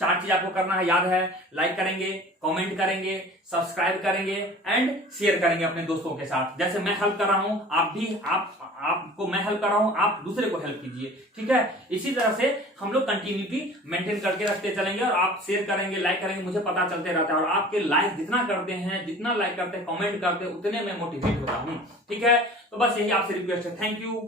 4 चीज आपको करना है, याद है, लाइक करेंगे, कमेंट करेंगे, सब्सक्राइब करेंगे एंड शेयर करेंगे अपने दोस्तों के साथ। जैसे मैं हेल्प कर रहा हूं, आप भी आपको मैं हेल्प कर रहा हूं, आप दूसरे को हेल्प कीजिए, ठीक है। इसी तरह से हम लोग कंटिन्यूटी मेंटेन करके रखते चलेंगे और आप शेयर करेंगे, लाइक करेंगे, मुझे पता चलते रहता है। और आपके लाइक जितना करते हैं, जितना लाइक करते हैं, कमेंट करते हैं, उतने मैं मोटिवेट होता हूं, ठीक है। तो बस यही आपसे रिक्वेस्ट है। Thank you.